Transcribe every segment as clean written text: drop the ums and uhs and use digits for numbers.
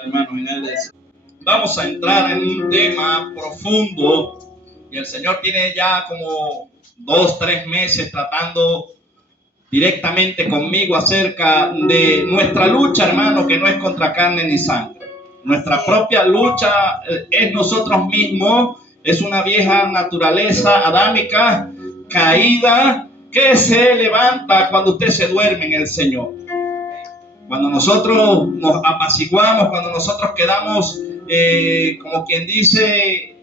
Hermanos, vamos a entrar en un tema profundo y el Señor tiene ya como 2-3 meses tratando directamente conmigo acerca de nuestra lucha, hermano, que no es contra carne ni sangre. Nuestra propia lucha es nosotros mismos, es una vieja naturaleza adámica caída que se levanta cuando usted se duerme en el Señor. Cuando nosotros nos apaciguamos, cuando nosotros quedamos, como quien dice,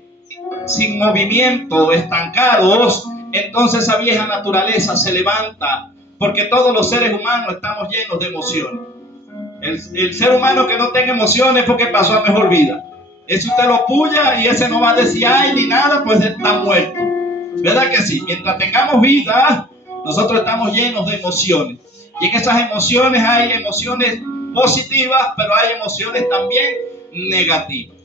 sin movimiento, estancados, entonces esa vieja naturaleza se levanta, porque todos los seres humanos estamos llenos de emociones. El ser humano que no tenga emociones es porque pasó a mejor vida. Ese usted lo puya y ese no va a decir ay ni nada, pues está muerto. ¿Verdad que sí? Mientras tengamos vida, nosotros estamos llenos de emociones. Y en esas emociones hay emociones positivas, pero hay emociones también negativas.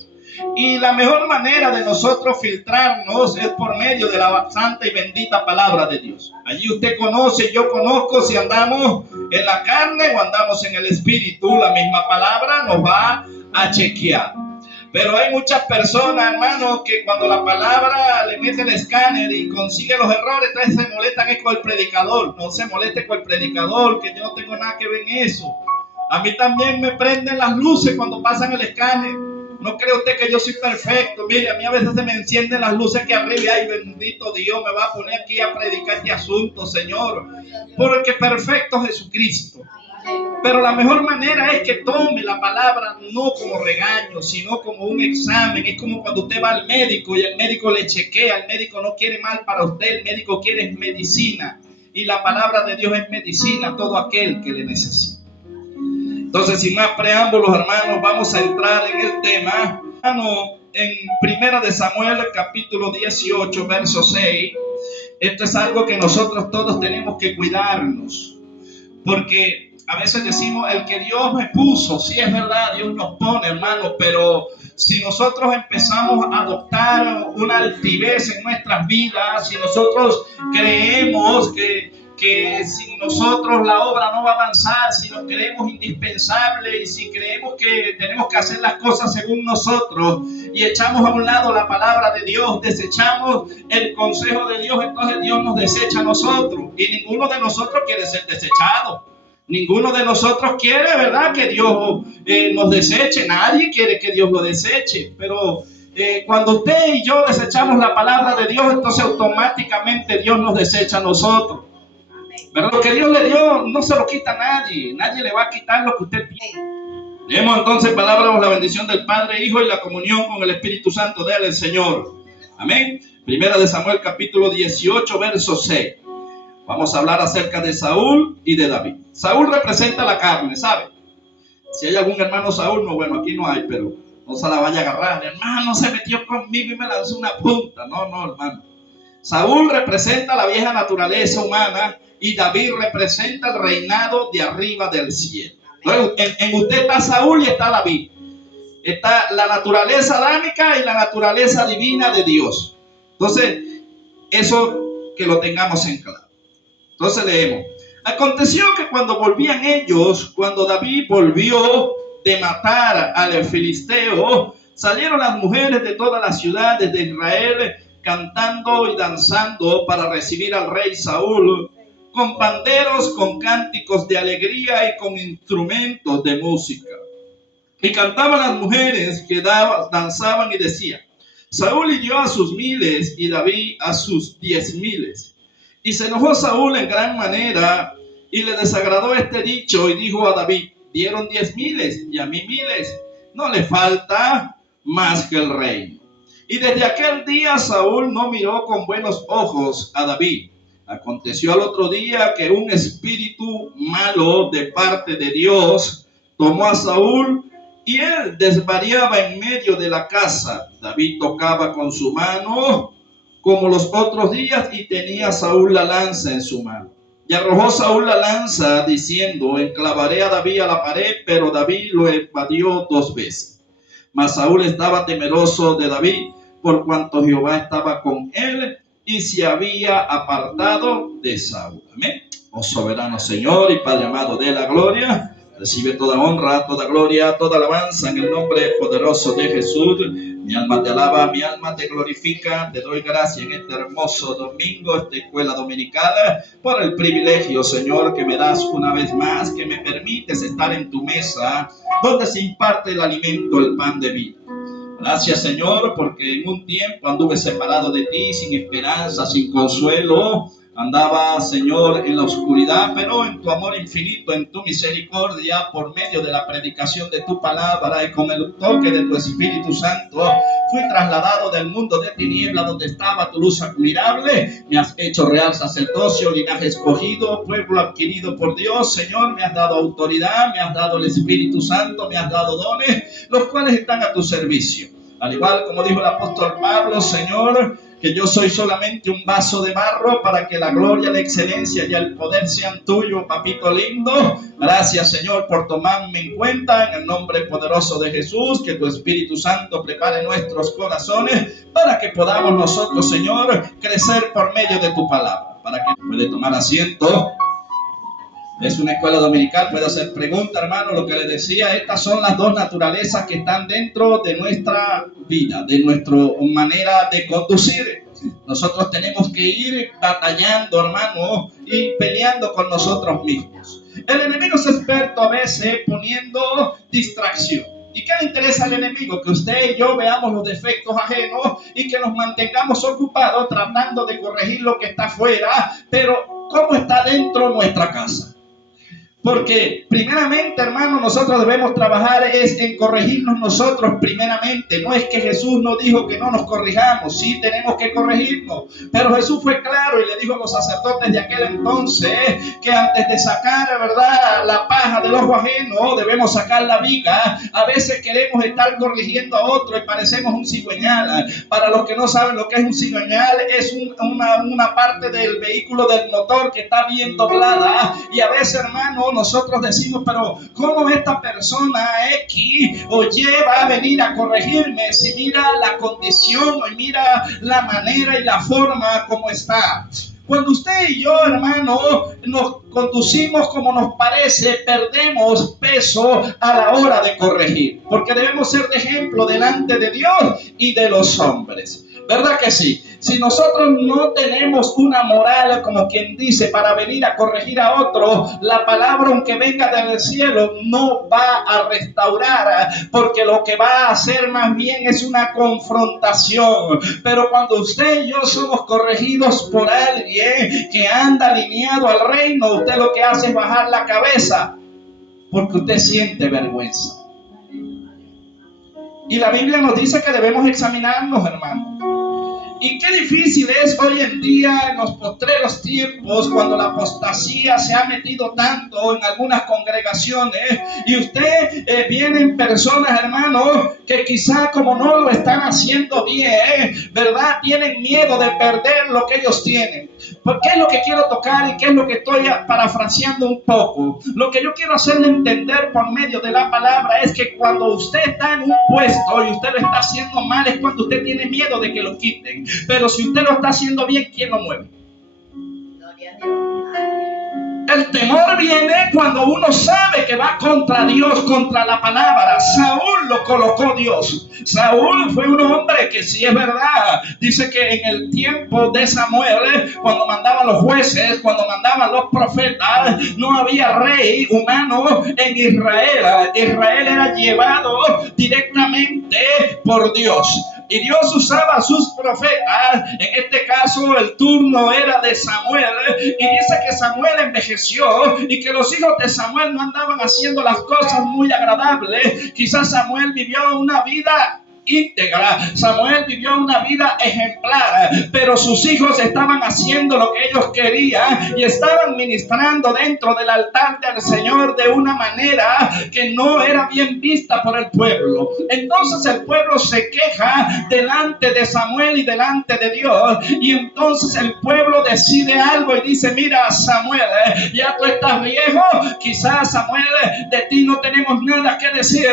Y la mejor manera de nosotros filtrarnos es por medio de la santa y bendita palabra de Dios. Allí usted conoce, yo conozco si andamos en la carne o andamos en el espíritu. La misma palabra nos va a chequear. Pero hay muchas personas, hermanos, que cuando la palabra le mete el escáner y consigue los errores, entonces se molestan con el predicador. No se moleste con el predicador, que yo no tengo nada que ver en eso. A mí también me prenden las luces cuando pasan el escáner. No cree usted que yo soy perfecto. Mire, a mí a veces se me encienden las luces aquí arriba. Ay, bendito Dios, me va a poner aquí a predicar este asunto, Señor. Porque perfecto Jesucristo. Pero la mejor manera es que tome la palabra no como regaño, sino como un examen. Es como cuando usted va al médico y el médico le chequea. El médico no quiere mal para usted, el médico quiere medicina. Y la palabra de Dios es medicina a todo aquel que le necesita. Entonces, sin más preámbulos, hermanos, vamos a entrar en el tema. En 1 de Samuel, capítulo 18, verso 6. Esto es algo que nosotros todos tenemos que cuidarnos. Porque a veces decimos, el que Dios me puso, sí es verdad, Dios nos pone, hermano, pero si nosotros empezamos a adoptar una altivez en nuestras vidas, si nosotros creemos que sin nosotros la obra no va a avanzar, si nos creemos indispensables y si creemos que tenemos que hacer las cosas según nosotros y echamos a un lado la palabra de Dios, desechamos el consejo de Dios, entonces Dios nos desecha a nosotros y ninguno de nosotros quiere ser desechado. Ninguno de nosotros quiere, ¿verdad?, que Dios nos deseche. Nadie quiere que Dios lo deseche. Pero cuando usted y yo desechamos la palabra de Dios, entonces automáticamente Dios nos desecha a nosotros. Pero lo que Dios le dio no se lo quita a nadie. Nadie le va a quitar lo que usted tiene. Leemos entonces palabra por la bendición del Padre, Hijo y la comunión con el Espíritu Santo de él, el Señor. Amén. 1 de Samuel capítulo 18, verso 6. Vamos a hablar acerca de Saúl y de David. Saúl representa la carne, ¿sabe? Si hay algún hermano Saúl, no, bueno, aquí no hay, pero no se la vaya a agarrar. Hermano, se metió conmigo y me lanzó una punta. No, hermano. Saúl representa la vieja naturaleza humana y David representa el reinado de arriba del cielo. Luego, en usted está Saúl y está David. Está la naturaleza adámica y la naturaleza divina de Dios. Entonces, eso que lo tengamos en claro. Entonces leemos. Aconteció que cuando volvían ellos, cuando David volvió de matar al filisteo, salieron las mujeres de todas las ciudades de Israel cantando y danzando para recibir al rey Saúl, con panderos, con cánticos de alegría y con instrumentos de música. Y cantaban las mujeres que danzaban y decían, Saúl hirió a sus 1000 y David a sus 10,000. Y se enojó Saúl en gran manera y le desagradó este dicho y dijo a David, dieron 10,000 y a mí 1000, no le falta más que el reino. Y desde aquel día Saúl no miró con buenos ojos a David. Aconteció al otro día que un espíritu malo de parte de Dios tomó a Saúl y él desvariaba en medio de la casa. David tocaba con su mano como los otros días y tenía Saúl la lanza en su mano. Y arrojó Saúl la lanza diciendo, enclavaré a David a la pared, pero David lo evadió 2 veces. Mas Saúl estaba temeroso de David por cuanto Jehová estaba con él y se había apartado de Saúl. Amén. Oh soberano Señor y Padre amado de la gloria, Recibe toda honra, toda gloria, toda alabanza en el nombre poderoso de Jesús. Mi alma te alaba, mi alma te glorifica. Te doy gracias en este hermoso domingo, esta escuela dominical, por el privilegio, Señor, que me das una vez más, que me permites estar en tu mesa, donde se imparte el alimento, el pan de vida. Gracias, Señor, porque en un tiempo anduve separado de ti, sin esperanza, sin consuelo. Andaba, Señor, en la oscuridad, pero en tu amor infinito, en tu misericordia, por medio de la predicación de tu palabra y con el toque de tu Espíritu Santo, fui trasladado del mundo de tiniebla donde estaba tu luz admirable. Me has hecho real sacerdocio, linaje escogido, pueblo adquirido por Dios. Señor, me has dado autoridad, me has dado el Espíritu Santo, me has dado dones, los cuales están a tu servicio. Al igual como dijo el apóstol Pablo, Señor, que yo soy solamente un vaso de barro para que la gloria, la excelencia y el poder sean tuyos, papito lindo. Gracias, Señor, por tomarme en cuenta en el nombre poderoso de Jesús. Que tu Espíritu Santo prepare nuestros corazones para que podamos nosotros, Señor, crecer por medio de tu palabra. Para que puede tomar asiento. Es una escuela dominical, puede hacer preguntas, hermano. Lo que les decía, estas son las dos naturalezas que están dentro de nuestra vida, de nuestra manera de conducir. Nosotros tenemos que ir batallando, hermano, y peleando con nosotros mismos. El enemigo es experto a veces poniendo distracción. ¿Y qué le interesa al enemigo? Que usted y yo veamos los defectos ajenos y que nos mantengamos ocupados tratando de corregir lo que está afuera, pero ¿cómo está dentro de nuestra casa? Porque primeramente, hermano, nosotros debemos trabajar es en corregirnos nosotros primeramente. No es que Jesús nos dijo que no nos corrijamos, sí tenemos que corregirnos. Pero Jesús fue claro y le dijo a los sacerdotes de aquel entonces que antes de sacar, ¿verdad?, la paja del ojo ajeno, debemos sacar la viga. A veces queremos estar corrigiendo a otro y parecemos un cigüeñal. Para los que no saben lo que es un cigüeñal, es una parte del vehículo del motor que está bien doblada. Y a veces, hermano, nosotros decimos, pero ¿cómo esta persona X o Y va a venir a corregirme si mira la condición y mira la manera y la forma como está? Cuando usted y yo, hermano, nos conducimos como nos parece, perdemos peso a la hora de corregir, porque debemos ser de ejemplo delante de Dios y de los hombres. ¿Verdad que sí? Si nosotros no tenemos una moral, como quien dice, para venir a corregir a otro, la palabra, aunque venga del cielo, no va a restaurar, porque lo que va a hacer más bien es una confrontación. Pero cuando usted y yo somos corregidos por alguien que anda alineado al reino, usted lo que hace es bajar la cabeza, porque usted siente vergüenza. Y la Biblia nos dice que debemos examinarnos, hermanos. Y qué difícil es hoy en día, en los postreros tiempos, cuando la apostasía se ha metido tanto en algunas congregaciones, y usted vienen personas, hermanos, que quizá como no lo están haciendo bien, ¿verdad?, tienen miedo de perder lo que ellos tienen. ¿Qué es lo que quiero tocar y qué es lo que estoy parafraseando un poco? Lo que yo quiero hacerle entender por medio de la palabra es que cuando usted está en un puesto y usted lo está haciendo mal, es cuando usted tiene miedo de que lo quiten. Pero si usted lo está haciendo bien, ¿quién lo mueve? Gloria a Dios. El temor viene cuando uno sabe que va contra Dios, contra la palabra. Saúl lo colocó Dios. Saúl fue un hombre que sí es verdad. Dice que en el tiempo de Samuel, cuando mandaban los jueces, cuando mandaban los profetas, no había rey humano en Israel. Israel era llevado directamente por Dios. Y Dios usaba a sus profetas. En este caso el turno era de Samuel. Y dice que Samuel envejeció y que los hijos de Samuel no andaban haciendo las cosas muy agradables. Quizás Samuel vivió una vida íntegra. Samuel vivió una vida ejemplar, pero sus hijos estaban haciendo lo que ellos querían y estaban ministrando dentro del altar del Señor de una manera que no era bien vista por el pueblo. Entonces el pueblo se queja delante de Samuel y delante de Dios, y entonces el pueblo decide algo y dice: mira, Samuel, ya tú estás viejo, quizás, Samuel, de ti no tenemos nada que decir,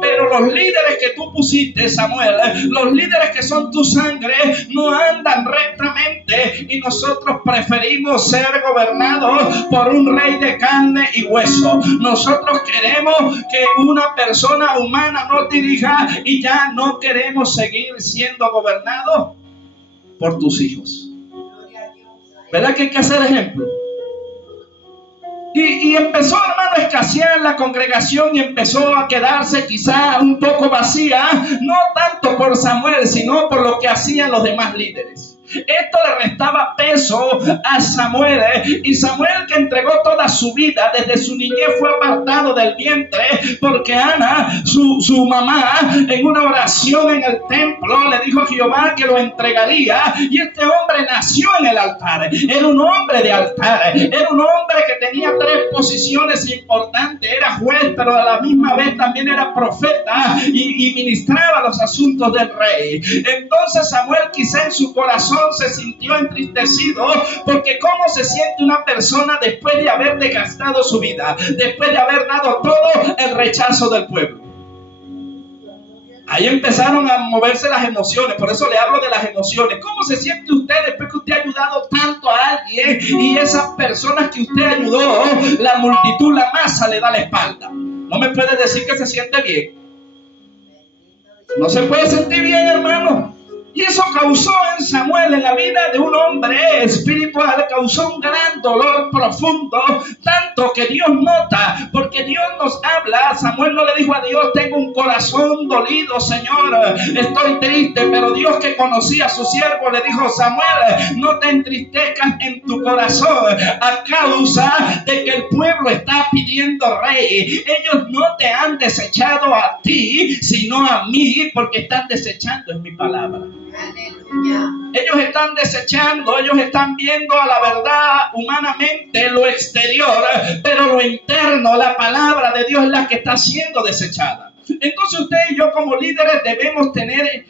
pero los líderes que tú pusiste, Samuel, los líderes que son tu sangre no andan rectamente y nosotros preferimos ser gobernados por un rey de carne y hueso. Nosotros queremos que una persona humana nos dirija y ya no queremos seguir siendo gobernados por tus hijos. ¿Verdad que hay que hacer ejemplo? Y empezó, hermano, a escasear la congregación y empezó a quedarse quizá un poco vacía, no tanto por Samuel, sino por lo que hacían los demás líderes. Esto le restaba peso a Samuel, y Samuel, que entregó toda su vida desde su niñez, fue apartado del vientre porque Ana, su mamá, en una oración en el templo le dijo a Jehová que lo entregaría, y este hombre nació en el altar. Era un hombre de altar, era un hombre que tenía 3 posiciones importantes. Era juez, pero a la misma vez también era profeta y ministraba los asuntos del rey. Entonces Samuel, quizá en su corazón, se sintió entristecido, porque cómo se siente una persona después de haber desgastado su vida, después de haber dado todo el rechazo del pueblo. Ahí empezaron a moverse las emociones. Por eso le hablo de las emociones. ¿Cómo se siente usted después que usted ha ayudado tanto a alguien y esas personas que usted ayudó, la multitud, la masa, le da la espalda? No me puede decir que se siente bien. No se puede sentir bien, hermano. Y eso causó en Samuel, en la vida de un hombre espiritual, causó un gran dolor profundo, tanto que Dios nota, porque Dios nos habla. Samuel no le dijo a Dios: tengo un corazón dolido, Señor, estoy triste. Pero Dios, que conocía a su siervo, le dijo: Samuel, no te entristezcas en tu corazón a causa de que el pueblo está pidiendo rey. Ellos no te han desechado a ti, sino a mí, porque están desechando en mi palabra. Aleluya. Ellos están desechando, ellos están viendo a la verdad humanamente lo exterior, pero lo interno, la palabra de Dios, es la que está siendo desechada. Entonces usted y yo, como líderes, debemos tener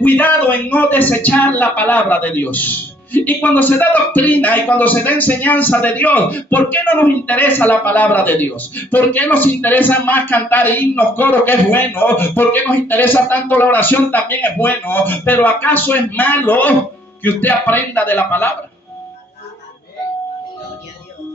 cuidado en no desechar la palabra de Dios. Y cuando se da doctrina y cuando se da enseñanza de Dios, ¿por qué no nos interesa la palabra de Dios? ¿Por qué nos interesa más cantar himnos, coro, que es bueno? ¿Por qué nos interesa tanto la oración? También es bueno. Pero ¿acaso es malo que usted aprenda de la palabra?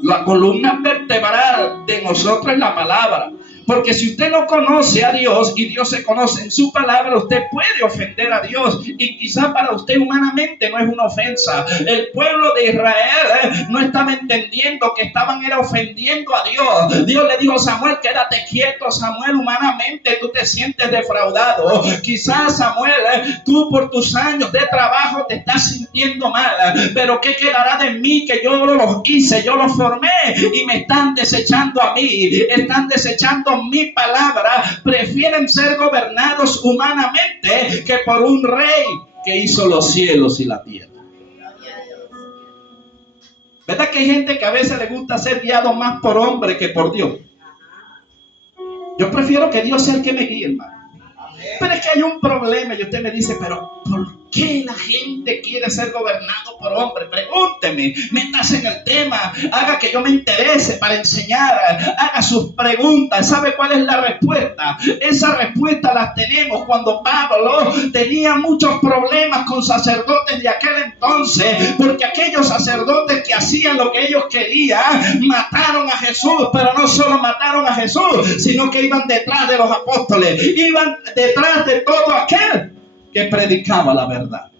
La columna vertebral de nosotros es la palabra. Porque si usted no conoce a Dios y Dios se conoce en su palabra, usted puede ofender a Dios. Y quizá para usted humanamente no es una ofensa. El pueblo de Israel no estaba entendiendo que era ofendiendo a Dios. Dios le dijo a Samuel: quédate quieto, Samuel, humanamente tú te sientes defraudado. Quizás, Samuel, tú por tus años de trabajo te estás sintiendo mal. Pero ¿qué quedará de mí, que yo los hice, yo los formé y me están desechando a mí? Están desechando mi palabra. Prefieren ser gobernados humanamente que por un rey que hizo los cielos y la tierra. ¿Verdad que hay gente que a veces le gusta ser guiado más por hombre que por Dios? Yo prefiero que Dios sea el que me guíe, hermano. Pero es que hay un problema y usted me dice: pero ¿por qué la gente quiere ser gobernado por hombre? Pregúnteme, métase en el tema, haga que yo me interese para enseñar, haga sus preguntas. ¿Sabe cuál es la respuesta? Esa respuesta la tenemos cuando Pablo tenía muchos problemas con sacerdotes de aquel entonces, porque aquellos sacerdotes que hacían lo que ellos querían mataron a Jesús. Pero no solo mataron a Jesús, sino que iban detrás de los apóstoles, iban detrás de todo aquel que predicaba la verdad.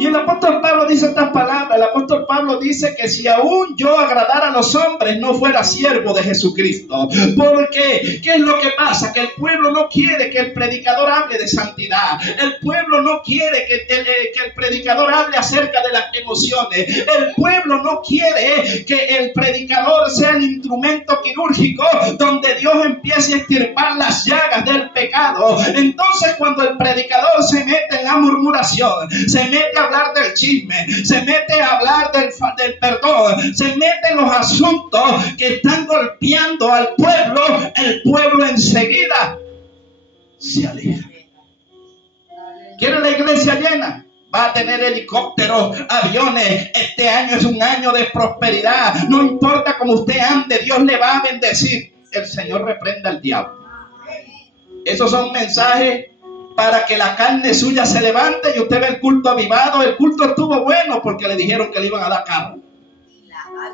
Y el apóstol Pablo dice estas palabras. El apóstol Pablo dice que si aún yo agradara a los hombres, no fuera siervo de Jesucristo. Porque ¿qué es lo que pasa? Que el pueblo no quiere que el predicador hable de santidad. El pueblo no quiere que el predicador hable acerca de las emociones. El pueblo no quiere que el predicador sea el instrumento quirúrgico donde Dios empiece a extirpar las llagas del pecado. Entonces, cuando el predicador se mete en la murmuración, se mete a hablar del chisme, se mete a hablar del perdón, se mete en los asuntos que están golpeando al pueblo, el pueblo enseguida se aleja. ¿Quiere la iglesia llena? Va a tener helicópteros, aviones. Este año es un año de prosperidad. No importa cómo usted ande, Dios le va a bendecir. El Señor reprenda al diablo. Esos son mensajes para que la carne suya se levante y usted ve el culto avivado. El culto estuvo bueno porque le dijeron que le iban a dar carro.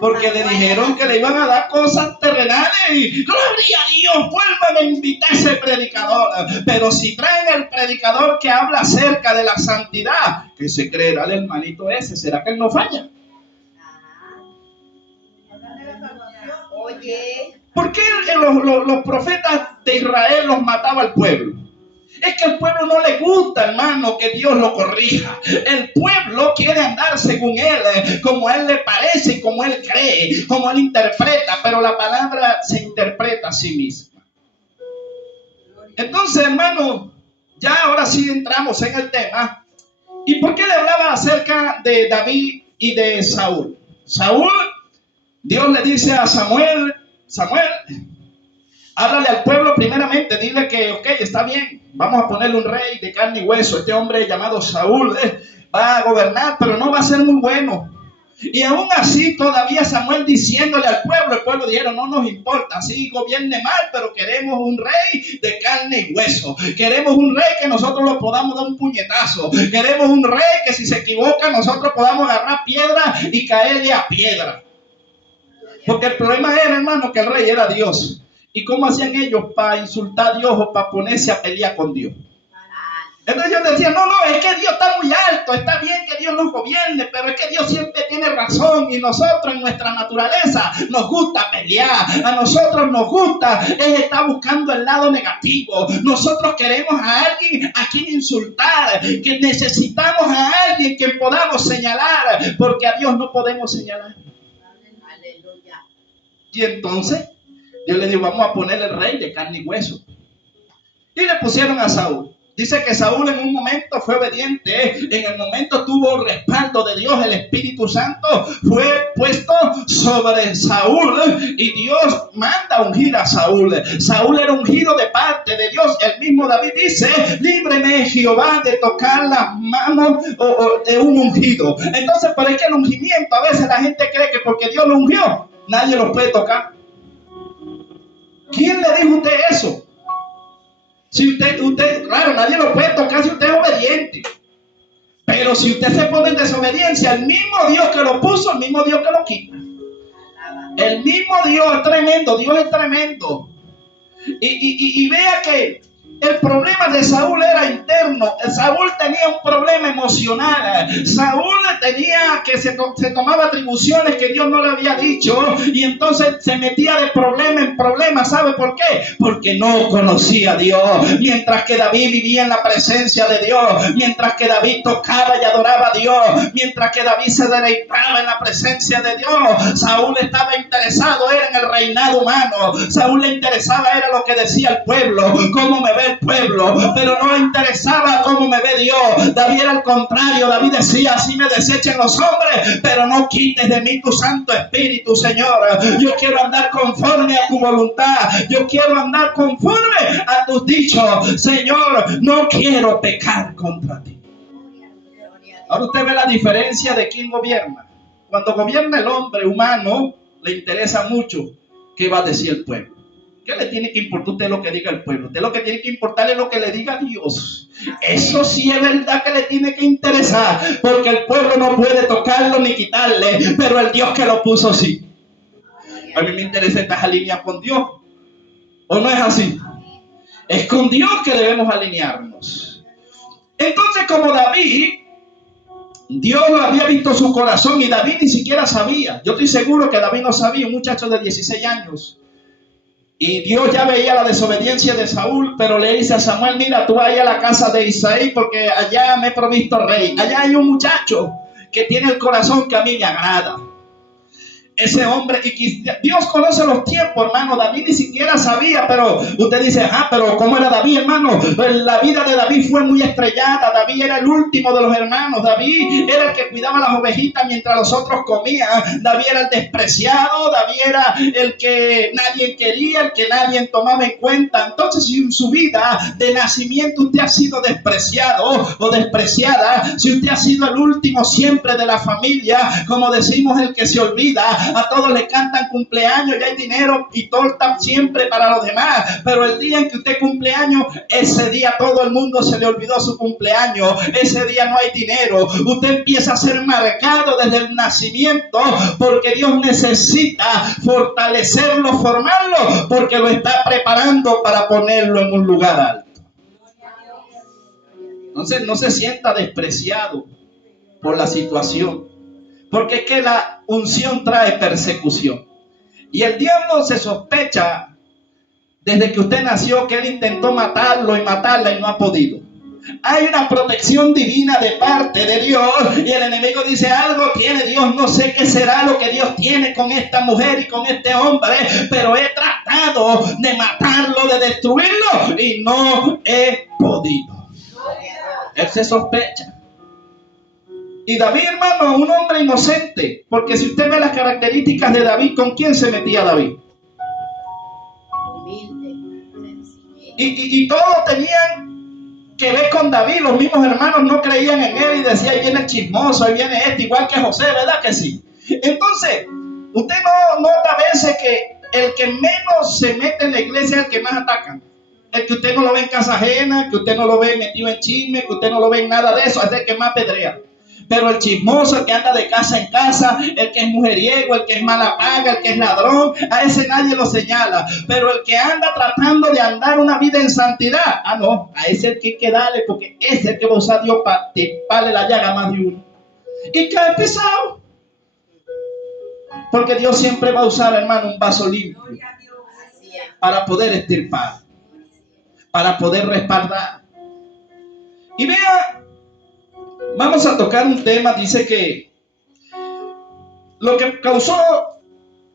Porque le dijeron que le iban a dar cosas terrenales y gloria a Dios, vuelvan a invitar a ese predicador. Pero si traen el predicador que habla acerca de la santidad, ¿qué se creerá el hermanito ese? ¿Será que él no falla? Oye, ¿por qué los profetas de Israel los mataba al pueblo? Es que al pueblo no le gusta, hermano, que Dios lo corrija. El pueblo quiere andar según él, como a él le parece, como él cree, como él interpreta, pero la palabra se interpreta a sí misma. Entonces, hermano, ya ahora sí entramos en el tema. ¿Y por qué le hablaba acerca de David y de Saúl? Saúl, Dios le dice a Samuel, háblale al pueblo primeramente, dile que ok, está bien, vamos a ponerle un rey de carne y hueso. Este hombre llamado Saúl va a gobernar, pero no va a ser muy bueno. Y aún así todavía Samuel diciéndole al pueblo, el pueblo dijeron, no nos importa, así gobierne mal, pero queremos un rey de carne y hueso. Queremos un rey que nosotros lo podamos dar un puñetazo. Queremos un rey que si se equivoca nosotros podamos agarrar piedra y caerle a piedra. Porque el problema era, hermano, que el rey era Dios. ¿Y cómo hacían ellos para insultar a Dios o para ponerse a pelear con Dios? Entonces ellos decían, no, es que Dios está muy alto, está bien que Dios nos gobierne, pero es que Dios siempre tiene razón y nosotros en nuestra naturaleza nos gusta pelear, a nosotros nos gusta, Él está buscando el lado negativo, nosotros queremos a alguien a quien insultar, que necesitamos a alguien que podamos señalar, porque a Dios no podemos señalar. Aleluya. Y entonces Dios le dijo, vamos a ponerle el rey de carne y hueso. Y le pusieron a Saúl. Dice que Saúl en un momento fue obediente, en el momento tuvo el respaldo de Dios, el Espíritu Santo fue puesto sobre Saúl y Dios manda ungir a Saúl. Saúl era ungido de parte de Dios. El mismo David dice, líbreme Jehová de tocar las manos de un ungido. Entonces, pero es que el ungimiento, a veces la gente cree que porque Dios lo ungió, nadie lo puede tocar. ¿Quién le dijo a usted eso? Si usted, claro, nadie lo puede tocar si usted es obediente. Pero si usted se pone en desobediencia, el mismo Dios que lo puso, el mismo Dios que lo quita. El mismo Dios es tremendo, Dios es tremendo. Y vea que el problema de Saúl era interno. Saúl tenía un problema emocional. Saúl tenía que se tomaba atribuciones que Dios no le había dicho y entonces se metía de problema en problema. ¿Sabe por qué? Porque no conocía a Dios. Mientras que David vivía en la presencia de Dios, mientras que David tocaba y adoraba a Dios, mientras que David se deleitaba en la presencia de Dios, Saúl estaba interesado era en el reinado humano. Saúl le interesaba era lo que decía el pueblo, cómo me ve el pueblo, pero no le interesaba cómo me ve Dios. David era al contrario. David decía, así me desechen los hombres, pero no quites de mí tu Santo Espíritu, Señor. Yo quiero andar conforme a tu voluntad, yo quiero andar conforme a tus dichos, Señor. No quiero pecar contra ti. Ahora usted ve la diferencia de quién gobierna. Cuando gobierna el hombre humano, le interesa mucho qué va a decir el pueblo. ¿Qué le tiene que importar a usted lo que diga el pueblo? Usted lo que tiene que importar es lo que le diga Dios. Eso sí es verdad que le tiene que interesar, porque el pueblo no puede tocarlo ni quitarle, pero el Dios que lo puso sí. A mí me interesa estar alineado con Dios. ¿O no es así? Es con Dios que debemos alinearnos. Entonces, como David, Dios lo había visto su corazón y David ni siquiera sabía. Yo estoy seguro que David no sabía, un muchacho de 16 años. Y Dios ya veía la desobediencia de Saúl, pero le dice a Samuel, mira, tú vayas a la casa de Isaí porque allá me he provisto rey. Allá hay un muchacho que tiene el corazón que a mí me agrada. Ese hombre, y Dios conoce los tiempos, hermano. David ni siquiera sabía, pero usted dice, pero ¿cómo era David, hermano? La vida de David fue muy estrellada. David era el último de los hermanos. David era el que cuidaba las ovejitas mientras los otros comían. David era el despreciado. David era el que nadie quería, el que nadie tomaba en cuenta. Entonces, si en su vida de nacimiento usted ha sido despreciado o despreciada, si usted ha sido el último siempre de la familia, como decimos, el que se olvida, a todos le cantan cumpleaños, ya hay dinero y torta siempre para los demás, pero el día en que usted cumpleaños, ese día todo el mundo se le olvidó su cumpleaños, ese día no hay dinero. Usted empieza a ser marcado desde el nacimiento porque Dios necesita fortalecerlo, formarlo, porque lo está preparando para ponerlo en un lugar alto. Entonces no se sienta despreciado por la situación, porque es que la unción trae persecución. Y el diablo se sospecha desde que usted nació que él intentó matarlo y matarla y no ha podido. Hay una protección divina de parte de Dios y el enemigo dice: algo tiene Dios, no sé qué será lo que Dios tiene con esta mujer y con este hombre, pero he tratado de matarlo, de destruirlo y no he podido. Él se sospecha. Y David, hermano, un hombre inocente, porque si usted ve las características de David, ¿con quién se metía David? Y todos tenían que ver con David. Los mismos hermanos no creían en él y decían: ahí viene el chismoso, ahí viene este, igual que José, ¿verdad que sí? Entonces, usted no nota a veces que el que menos se mete en la iglesia es el que más atacan. El que usted no lo ve en casa ajena, que usted no lo ve metido en chisme, que usted no lo ve en nada de eso, es el que más pedrea. Pero el chismoso, el que anda de casa en casa, el que es mujeriego, el que es mala paga, el que es ladrón, a ese nadie lo señala. Pero el que anda tratando de andar una vida en santidad, no, a ese el que hay que darle, porque ese es el que va a usar Dios para taparle la llaga a más de uno. Y cae pesado. Porque Dios siempre va a usar, hermano, un vaso limpio para poder extirpar, para poder respaldar. Y vea, vamos a tocar un tema. Dice que lo que causó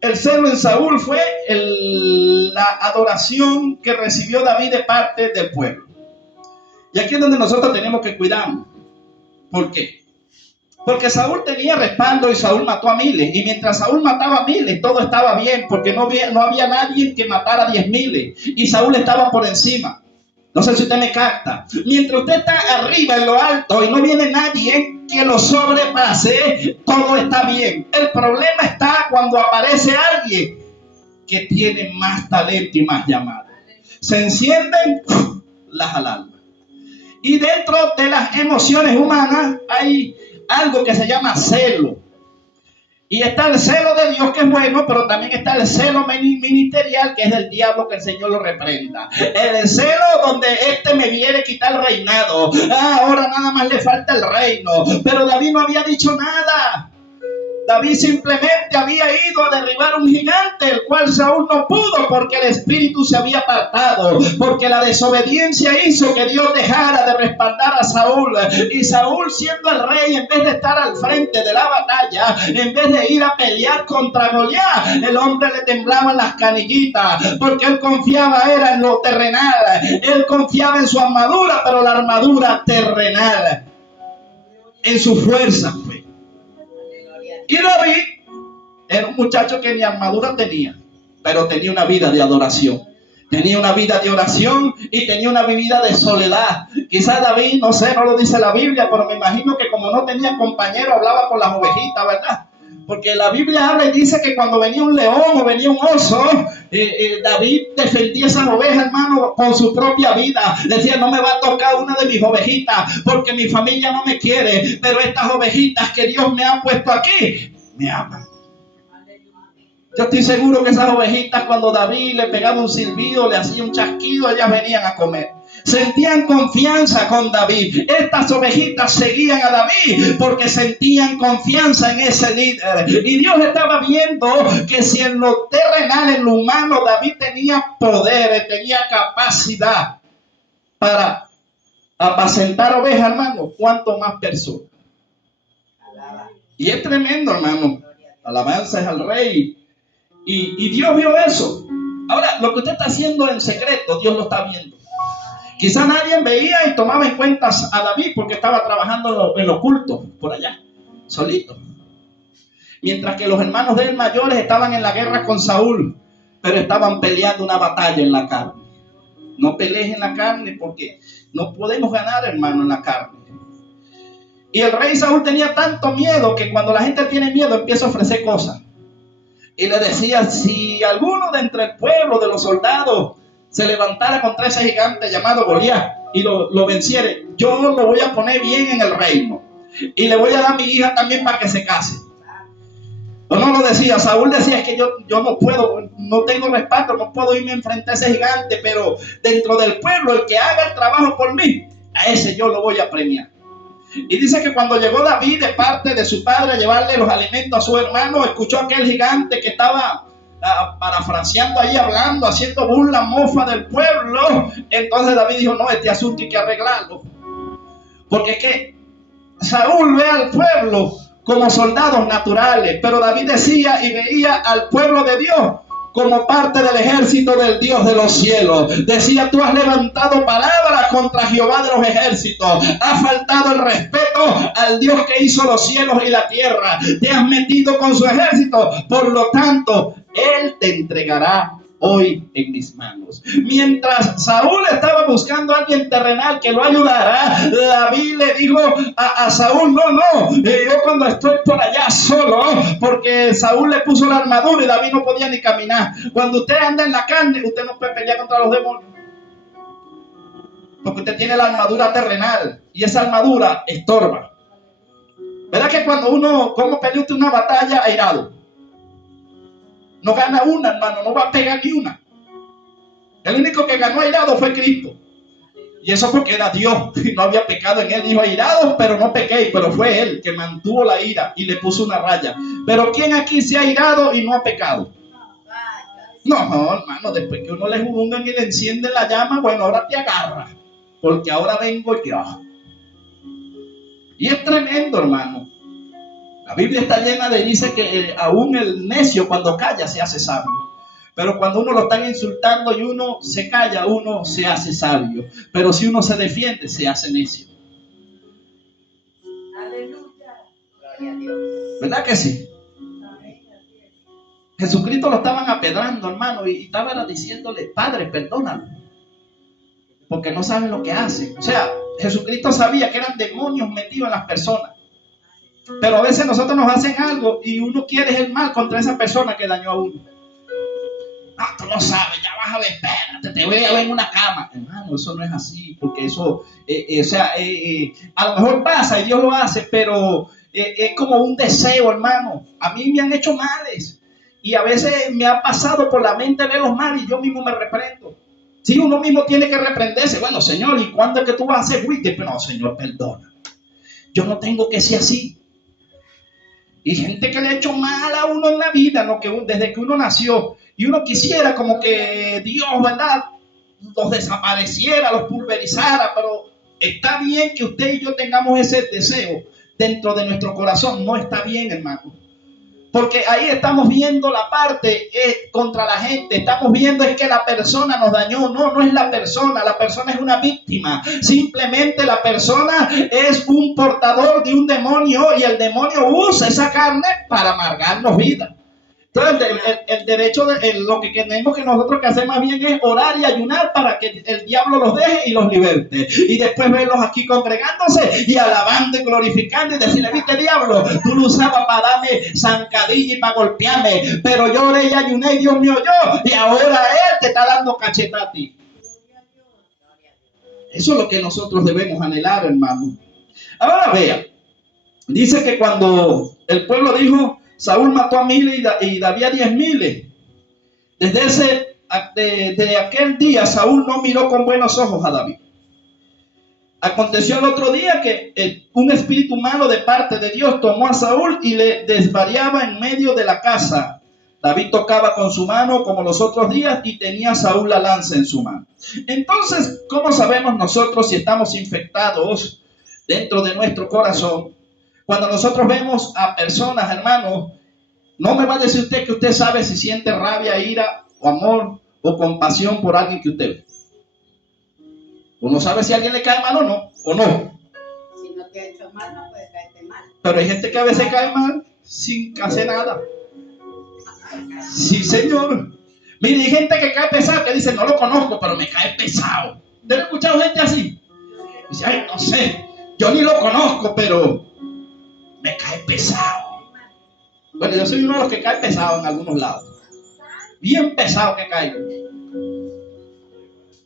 el celo en Saúl fue la adoración que recibió David de parte del pueblo. Y aquí es donde nosotros tenemos que cuidarnos. ¿Por qué? Porque Saúl tenía respaldo y Saúl mató a miles. Y mientras Saúl mataba a miles, todo estaba bien, porque no había nadie que matara a 10,000. Y Saúl estaba por encima. No sé si usted me capta. Mientras usted está arriba en lo alto y no viene nadie que lo sobrepase, todo está bien. El problema está cuando aparece alguien que tiene más talento y más llamada. Se encienden las alarmas. Y dentro de las emociones humanas hay algo que se llama celo. Y está el celo de Dios, que es bueno, pero también está el celo ministerial, que es del diablo, que el Señor lo reprenda. El celo donde me viene a quitar el reinado. Ahora nada más le falta el reino. Pero David no había dicho nada. David simplemente había ido a derribar un gigante, el cual Saúl no pudo porque el espíritu se había apartado, porque la desobediencia hizo que Dios dejara de respaldar a Saúl. Y Saúl, siendo el rey, en vez de estar al frente de la batalla, en vez de ir a pelear contra Goliat, el hombre le temblaban las canillitas, porque él confiaba era en lo terrenal. Él confiaba en su armadura, pero la armadura terrenal, en su fuerza, pues. Y David era un muchacho que ni armadura tenía, pero tenía una vida de adoración. Tenía una vida de oración y tenía una vida de soledad. Quizás David, no sé, no lo dice la Biblia, pero me imagino que como no tenía compañero, hablaba con las ovejitas, ¿verdad? Porque la Biblia habla y dice que cuando venía un león o venía un oso, David defendía esas ovejas, hermano, con su propia vida. Decía: no me va a tocar una de mis ovejitas porque mi familia no me quiere, pero estas ovejitas que Dios me ha puesto aquí, me aman. Yo estoy seguro que esas ovejitas, cuando David le pegaba un silbido, le hacía un chasquido, ellas venían a comer. Sentían confianza con David. Estas ovejitas seguían a David porque sentían confianza en ese líder. Y Dios estaba viendo que si en lo terrenal, en lo humano, David tenía poder, tenía capacidad para apacentar ovejas, hermano, ¿cuánto más personas? Y es tremendo, hermano. Alabanza es al Rey. Y Dios vio eso. Ahora, lo que usted está haciendo en secreto, Dios lo está viendo. Quizá nadie veía y tomaba en cuenta a David porque estaba trabajando en lo oculto, por allá, solito. Mientras que los hermanos de él mayores estaban en la guerra con Saúl, pero estaban peleando una batalla en la carne. No pelees en la carne porque no podemos ganar, hermano, en la carne. Y el rey Saúl tenía tanto miedo que cuando la gente tiene miedo empieza a ofrecer cosas. y le decía: si alguno de entre el pueblo, de los soldados, se levantara contra ese gigante llamado Goliat y lo venciere, yo lo voy a poner bien en el reino y le voy a dar a mi hija también para que se case. ¿O no lo decía? Saúl decía: es que yo no puedo, no tengo respaldo, no puedo irme a enfrentar a ese gigante, pero dentro del pueblo, el que haga el trabajo por mí, a ese yo lo voy a premiar. Y dice que cuando llegó David de parte de su padre a llevarle los alimentos a su hermano, escuchó a aquel gigante que estaba parafraseando ahí, hablando, haciendo burla, mofa del pueblo. Entonces David dijo: no, este asunto hay que arreglarlo, porque es que Saúl ve al pueblo como soldados naturales, pero David decía y veía al pueblo de Dios como parte del ejército del Dios de los cielos. Decía: tú has levantado palabras contra Jehová de los ejércitos, has faltado el respeto al Dios que hizo los cielos y la tierra, te has metido con su ejército, por lo tanto Él te entregará hoy en mis manos. Mientras Saúl estaba buscando a alguien terrenal que lo ayudara, David le dijo a Saúl: no, yo cuando estoy por allá solo, porque Saúl le puso la armadura y David no podía ni caminar. Cuando usted anda en la carne, usted no puede pelear contra los demonios, porque usted tiene la armadura terrenal y esa armadura estorba. ¿Verdad que cuando uno, cómo pelea usted una batalla airado? No gana una, hermano, no va a pegar ni una. El único que ganó airado fue Cristo. Y eso porque era Dios y no había pecado en él. Dijo: airado, pero no pequé. Pero fue él que mantuvo la ira y le puso una raya. Pero ¿quién aquí se ha airado y no ha pecado? No, hermano, después que uno le juzgan y le enciende la llama, bueno, ahora te agarra, porque ahora vengo yo. Y es tremendo, hermano. La Biblia está llena de, dice que aún el necio cuando calla se hace sabio. Pero cuando uno lo están insultando y uno se calla, uno se hace sabio. Pero si uno se defiende, se hace necio. Aleluya. Gloria a Dios. ¿Verdad que sí? Jesucristo lo estaban apedrando, hermano, y estaba diciéndole: Padre, perdónalo, porque no saben lo que hacen. O sea, Jesucristo sabía que eran demonios metidos en las personas. Pero a veces nosotros nos hacen algo y uno quiere el mal contra esa persona que dañó a uno. Tú no sabes, ya vas a ver, espérate, te voy a ver en una cama. Hermano, eso no es así, porque eso, a lo mejor pasa y Dios lo hace, pero es como un deseo, hermano. A mí me han hecho males y a veces me ha pasado por la mente ver los males y yo mismo me reprendo. Sí, uno mismo tiene que reprenderse. Bueno, Señor, ¿y cuándo es que tú vas a hacer juicio? Pero no, Señor, perdona. Yo no tengo que ser así. Y gente que le ha hecho mal a uno en la vida, desde que uno nació. Y uno quisiera como que Dios, ¿verdad?, los desapareciera, los pulverizara. Pero está bien que usted y yo tengamos ese deseo dentro de nuestro corazón. No está bien, hermano. Porque ahí estamos viendo la parte contra la gente. Estamos viendo es que la persona nos dañó. No es la persona. La persona es una víctima. Simplemente la persona es un portador de un demonio y el demonio usa esa carne para amargarnos vida. Entonces el derecho, lo que tenemos que nosotros que hacer más bien es orar y ayunar para que el diablo los deje y los liberte. Y después verlos aquí congregándose y alabando y glorificando y decirle: viste, diablo, tú lo usabas para darme zancadilla y para golpearme, pero yo oré y ayuné y Dios me oyó, y ahora Él te está dando cacheta a ti. Eso es lo que nosotros debemos anhelar, hermano. Ahora vea, dice que cuando el pueblo dijo: Saúl mató a 1000 y David a 10,000. Desde aquel día Saúl no miró con buenos ojos a David. Aconteció el otro día que un espíritu malo de parte de Dios tomó a Saúl y le desvariaba en medio de la casa. David tocaba con su mano como los otros días y tenía Saúl la lanza en su mano. Entonces, ¿cómo sabemos nosotros si estamos infectados dentro de nuestro corazón? Cuando nosotros vemos a personas, hermanos, no me va a decir usted que usted sabe si siente rabia, ira, o amor, o compasión por alguien que usted ve. Uno sabe si a alguien le cae mal o no. Si no te ha hecho mal, no puede caerte mal. Pero hay gente que a veces cae mal sin hacer nada. Sí, señor. Mire, hay gente que cae pesado, que dice: no lo conozco, pero me cae pesado. ¿Usted ha escuchado gente así? Dice: ay, no sé, yo ni lo conozco, pero me cae pesado. Bueno, yo soy uno de los que cae pesado en algunos lados. Bien pesado que caigo.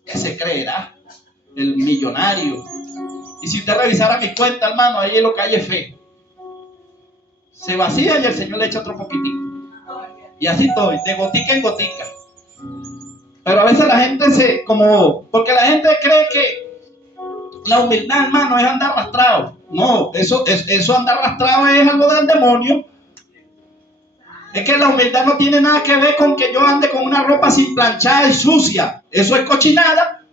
¿Qué se creerá? El millonario. Y si usted revisara mi cuenta, hermano, ahí es lo que hay es fe. Se vacía y el Señor le echa otro poquitito. Y así estoy, de gotica en gotica. Pero a veces la gente porque la gente cree que la humildad, hermano, es andar arrastrado. No, eso andar arrastrado es algo del demonio. Es que la humildad no tiene nada que ver con que yo ande con una ropa sin planchar y sucia. Eso es cochinada.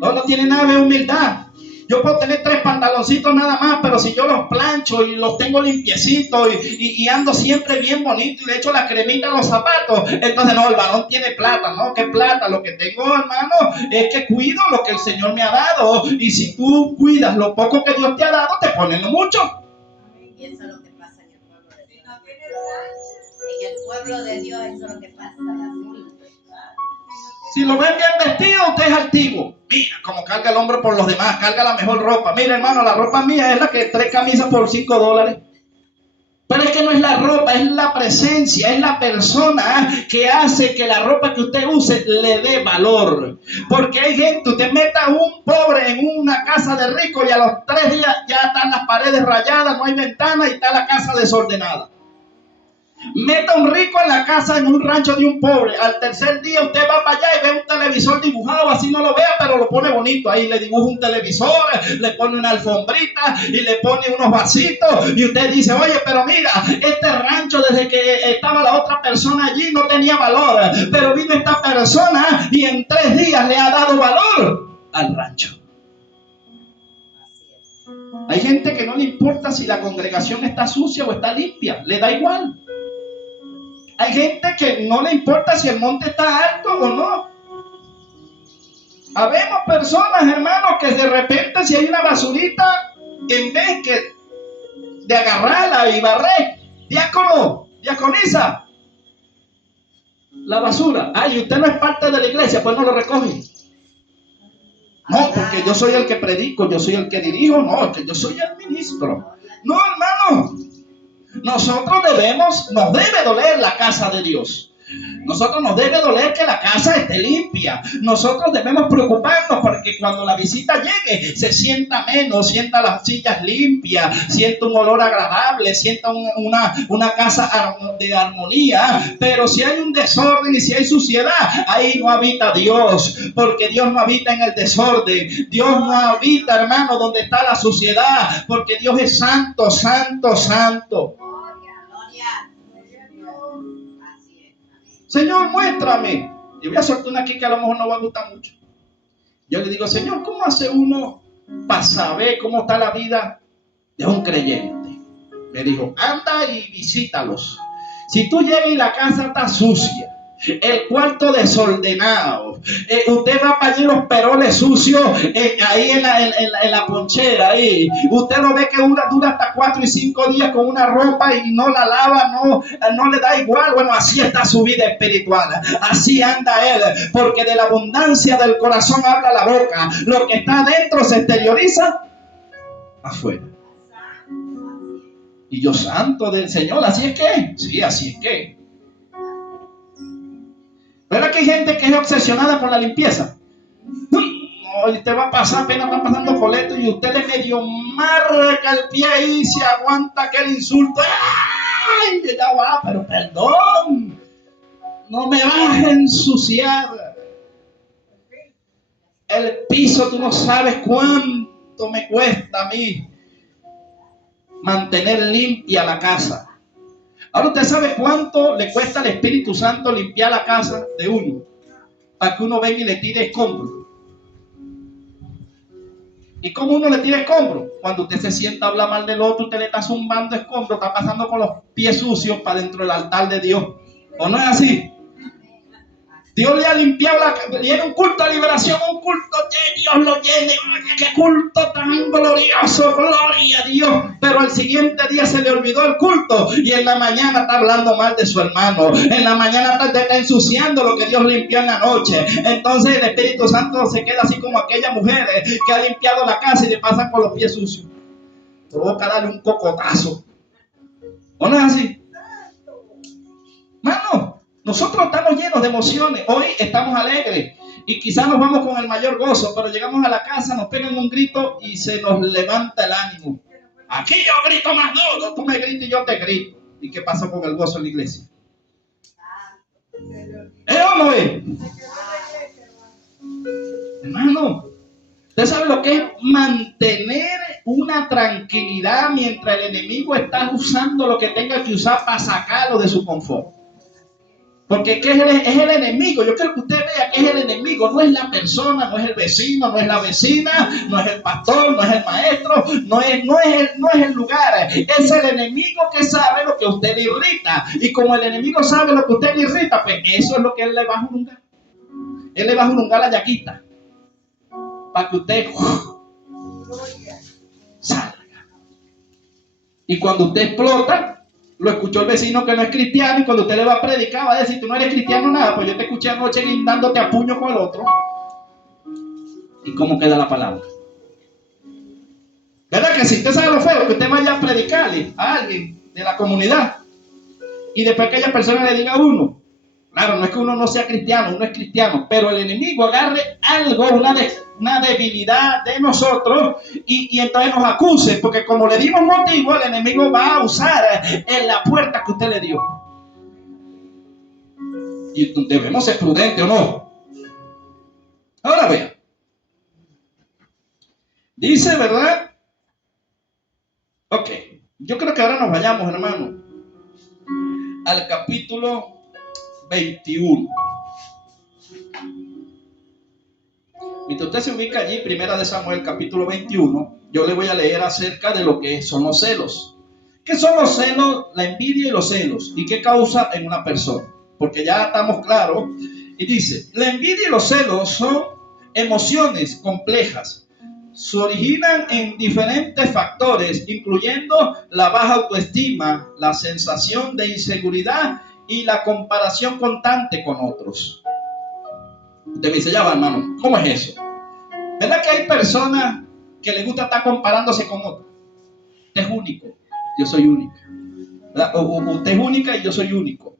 No tiene nada de humildad. Yo puedo tener 3 pantaloncitos nada más, pero si yo los plancho y los tengo limpiecitos y ando siempre bien bonito y le echo la cremita a los zapatos, entonces no, el varón tiene plata. No, ¿qué plata? Lo que tengo, hermano, es que cuido lo que el Señor me ha dado. Y si tú cuidas lo poco que Dios te ha dado, te ponen lo mucho. Y eso es lo que pasa en el pueblo de Dios. En el pueblo de Dios eso es lo que pasa. Si lo ven bien vestido, usted es altivo. Mira cómo carga el hombro por los demás, carga la mejor ropa. Mira, hermano, la ropa mía es la que 3 camisas por $5. Pero es que no es la ropa, es la presencia, es la persona que hace que la ropa que usted use le dé valor. Porque hay gente, usted meta a un pobre en una casa de rico y a los 3 días ya están las paredes rayadas, no hay ventana y está la casa desordenada. Meta un rico en la casa, en un rancho de un pobre. Al tercer día usted va para allá y ve un televisor dibujado, así no lo vea, pero lo pone bonito. Ahí le dibuja un televisor, le pone una alfombrita y le pone unos vasitos. Y usted dice, oye, pero mira, este rancho desde que estaba la otra persona allí no tenía valor. Pero vino esta persona y en 3 días le ha dado valor al rancho. Hay gente que no le importa si la congregación está sucia o está limpia, le da igual. Hay gente que no le importa si el monte está alto o no. Habemos personas, hermanos, que de repente si hay una basurita, en vez de agarrarla y barrer, diácono, diaconisa, la basura. Ay, usted no es parte de la iglesia, pues no lo recoge. No, porque yo soy el que predico, yo soy el que dirijo, no, que yo soy el ministro. No, hermano. Nosotros nos debe doler la casa de Dios. Nosotros nos debe doler que la casa esté limpia. Nosotros debemos preocuparnos porque cuando la visita llegue se sienta menos, sienta las sillas limpias, sienta un olor agradable, sienta una casa de armonía. Pero si hay un desorden y si hay suciedad, ahí no habita Dios, porque Dios no habita en el desorden. Dios no habita, hermano, donde está la suciedad, porque Dios es santo, santo, santo. Señor, muéstrame. Yo voy a soltar una aquí que a lo mejor no va a gustar mucho. Yo le digo, Señor, ¿cómo hace uno para saber cómo está la vida de un creyente? Me dijo, anda y visítalos. Si tú llegas y la casa está sucia, el cuarto desordenado, usted va para allí los peroles sucios, ahí en la ponchera, ahí. Usted no ve que dura hasta 4 y 5 días con una ropa y no la lava, no le da igual. Bueno, así está su vida espiritual, así anda él, porque de la abundancia del corazón habla la boca. Lo que está adentro se exterioriza afuera. Y yo, santo del Señor, así es que, sí, así es que. ¿Verdad que hay gente que es obsesionada con la limpieza? No, usted va a pasar, apenas va pasando coleto y usted le medio marca el pie y se aguanta aquel insulto. ¡Ay! Ya va, pero perdón. No me vas a ensuciar. El piso, tú no sabes cuánto me cuesta a mí mantener limpia la casa. Ahora usted sabe cuánto le cuesta al Espíritu Santo limpiar la casa de uno, para que uno venga y le tire escombros. ¿Y cómo uno le tira escombros? Cuando usted se sienta a hablar mal del otro, usted le está zumbando escombros, está pasando con los pies sucios para dentro del altar de Dios. ¿O no es así? Dios le ha limpiado viene un culto de liberación, un culto que Dios lo llene. ¡Qué culto tan glorioso! ¡Gloria a Dios! Pero al siguiente día se le olvidó el culto y en la mañana está hablando mal de su hermano. En la mañana está ensuciando lo que Dios limpió en la noche. Entonces el Espíritu Santo se queda así como aquella mujer que ha limpiado la casa y le pasa con los pies sucios. Provoca darle un cocotazo. ¿O no es así? Hermano, nosotros estamos llenos de emociones. Hoy estamos alegres y quizás nos vamos con el mayor gozo, pero llegamos a la casa, nos pegan un grito y se nos levanta el ánimo. Aquí yo grito más duro, tú me gritas y yo te grito. ¿Y qué pasa con el gozo en la iglesia? ¿Es o no es? Hermano, ¿usted sabe lo que es mantener una tranquilidad mientras el enemigo está usando lo que tenga que usar para sacarlo de su confort? Porque ¿qué es el enemigo? Yo quiero que usted vea que es el enemigo. No es la persona, no es el vecino, no es la vecina, no es el pastor, no es el maestro, no es el lugar. Es el enemigo que sabe lo que a usted le irrita. Y como el enemigo sabe lo que a usted le irrita, pues eso es lo que él le va a jurungar. Él le va a jurungar la llaguita para que usted salga. Y cuando usted explota, lo escuchó el vecino que no es cristiano, y cuando usted le va a predicar va a decir: tú no eres cristiano nada, pues yo te escuché anoche guindándote a puño con el otro. ¿Y cómo queda la palabra? ¿Verdad que si usted sabe lo feo que usted vaya a predicarle a alguien de la comunidad y después que aquella persona le diga a uno? Claro, no es que uno no sea cristiano, uno es cristiano, pero el enemigo agarre algo, una debilidad de nosotros y entonces nos acuse, porque como le dimos motivo, el enemigo va a usar en la puerta que usted le dio. Y debemos ser prudentes, ¿o no? Ahora vea. Dice, ¿verdad? Ok, yo creo que ahora nos vayamos, hermano, al capítulo 21. Mientras usted se ubica allí, Primera de Samuel, capítulo 21, yo le voy a leer acerca de lo que son los celos. ¿Qué son los celos? La envidia y los celos. ¿Y qué causa en una persona? Porque ya estamos claros. Y dice, la envidia y los celos son emociones complejas. Se originan en diferentes factores, incluyendo la baja autoestima, la sensación de inseguridad y la comparación constante con otros. Usted me dice: ya va, hermano, ¿cómo es eso? ¿Verdad que hay personas que les gusta estar comparándose con otros? Usted es único, yo soy única. Usted es única y yo soy único.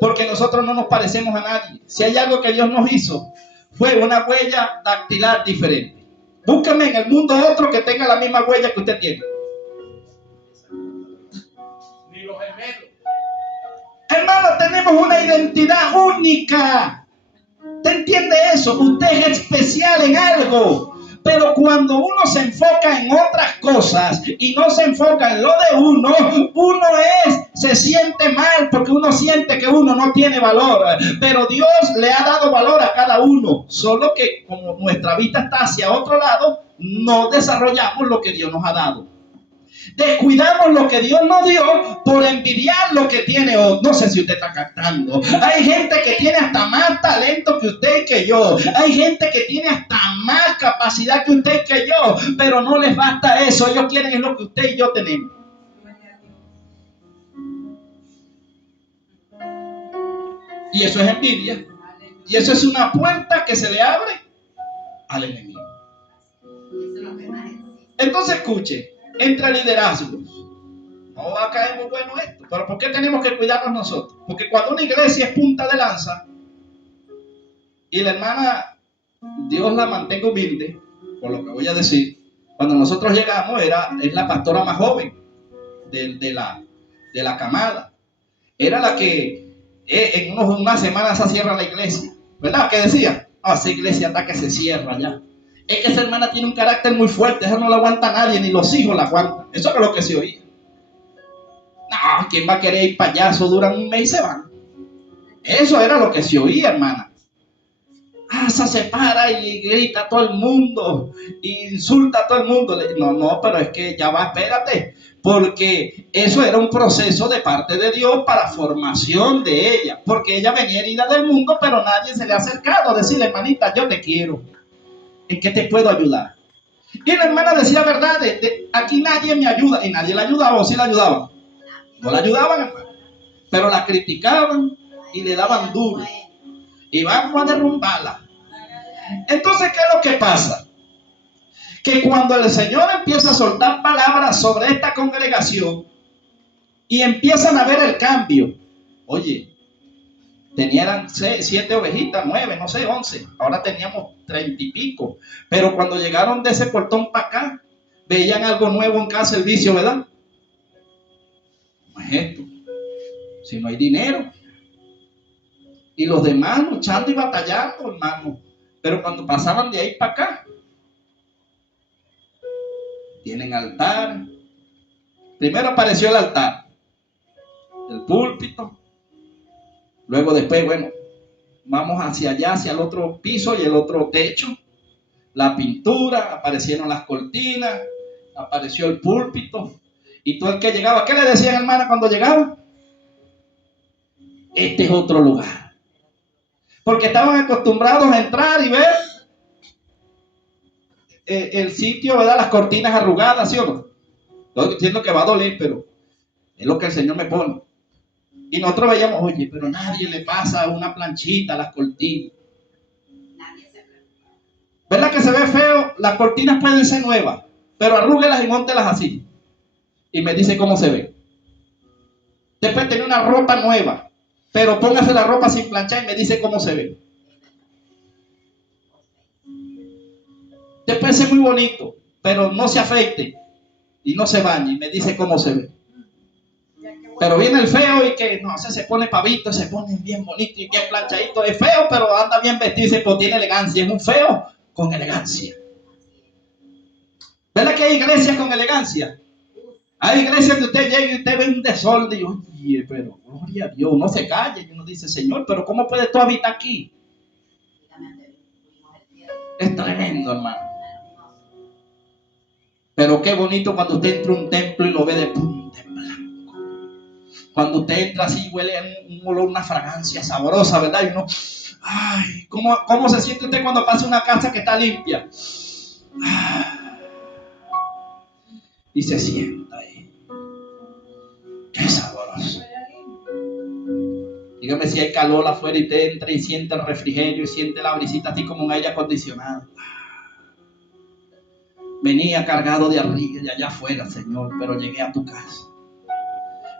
Porque nosotros no nos parecemos a nadie. Si hay algo que Dios nos hizo, fue una huella dactilar diferente. Búsqueme en el mundo otro que tenga la misma huella que usted tiene. Ni los gemelos. Hermano, tenemos una identidad única. ¿Usted entiende eso? Usted es especial en algo. Pero cuando uno se enfoca en otras cosas y no se enfoca en lo de uno, se siente mal porque uno siente que uno no tiene valor. Pero Dios le ha dado valor a cada uno. Solo que como nuestra vista está hacia otro lado, no desarrollamos lo que Dios nos ha dado. Descuidamos lo que Dios nos dio por envidiar lo que tiene otro. No sé si usted está captando. Hay gente que tiene hasta más talento que usted y que yo. Hay gente que tiene hasta más capacidad que usted y que yo. Pero no les basta eso. Ellos quieren lo que usted y yo tenemos. Y eso es envidia. Y eso es una puerta que se le abre al enemigo. Entonces escuche. Entre liderazgos, no va a caer muy bueno esto, pero ¿por qué tenemos que cuidarnos nosotros? Porque cuando una iglesia es punta de lanza y la hermana, Dios la mantenga humilde, por lo que voy a decir, cuando nosotros llegamos es la pastora más joven de la camada, era la que en unas semanas se cierra la iglesia, ¿verdad? ¿Qué decía? Esa iglesia hasta que se cierra ya. Es que esa hermana tiene un carácter muy fuerte, eso no lo aguanta nadie, ni los hijos la aguantan. Eso es lo que se oía. No, ¿quién va a querer ir payaso? Duran un mes y se van. Eso era lo que se oía, hermana. Se separa y grita a todo el mundo, insulta a todo el mundo. No, pero es que ya va, espérate, porque eso era un proceso de parte de Dios para formación de ella, porque ella venía herida del mundo, pero nadie se le ha acercado a decirle: hermanita, yo te quiero. ¿En qué te puedo ayudar? Y la hermana decía: verdad, aquí nadie me ayuda. Y nadie la ayudaba, ¿o sí la ayudaban? No la ayudaban, hermano. Pero la criticaban y le daban duro. Y vamos a derrumbarla. Entonces, ¿qué es lo que pasa? Que cuando el Señor empieza a soltar palabras sobre esta congregación y empiezan a ver el cambio. Oye, Tenían 7 ovejitas, 9, no sé, 11. Ahora teníamos 30 y pico. Pero cuando llegaron de ese portón para acá, veían algo nuevo en cada servicio, ¿verdad? ¿Cómo es esto? Si no hay dinero. Y los demás luchando y batallando, hermano. Pero cuando pasaban de ahí para acá, tienen altar. Primero apareció el altar, el púlpito. Luego después, bueno, vamos hacia allá, hacia el otro piso y el otro techo. La pintura, aparecieron las cortinas, apareció el púlpito. Y todo el que llegaba, ¿qué le decían, hermana, cuando llegaba? Este es otro lugar. Porque estaban acostumbrados a entrar y ver el sitio, ¿verdad? Las cortinas arrugadas, ¿sí o no? Estoy diciendo que va a doler, pero es lo que el Señor me pone. Y nosotros veíamos, oye, pero nadie le pasa una planchita a las cortinas. ¿Verdad que se ve feo? Las cortinas pueden ser nuevas, pero arrúguelas y móntelas así. Y me dice cómo se ve. Después tiene una ropa nueva, pero póngase la ropa sin planchar y me dice cómo se ve. Después es muy bonito, pero no se afeite y no se bañe y me dice cómo se ve. Pero viene el feo y que no se pone pavito, se pone bien bonito y bien planchadito. Es feo, pero anda bien vestido y se tiene elegancia. Es un feo con elegancia. ¿Verdad que hay iglesias con elegancia? Hay iglesias que usted llega y usted ve un desorden y oye, pero gloria a Dios, uno se calla y uno dice, Señor, pero ¿cómo puedes tú habitar aquí? Es tremendo, hermano. Pero qué bonito cuando usted entra a un templo y lo ve de punta en blanco. Cuando usted entra así, huele a un olor, una fragancia sabrosa, ¿verdad? Y uno, ay, ¿cómo se siente usted cuando pasa una casa que está limpia? Y se sienta ahí. Qué sabroso. Dígame si hay calor afuera y usted entra y siente el refrigerio y siente la brisita así como un aire acondicionado. Venía cargado de arriba y allá afuera, Señor, pero llegué a tu casa.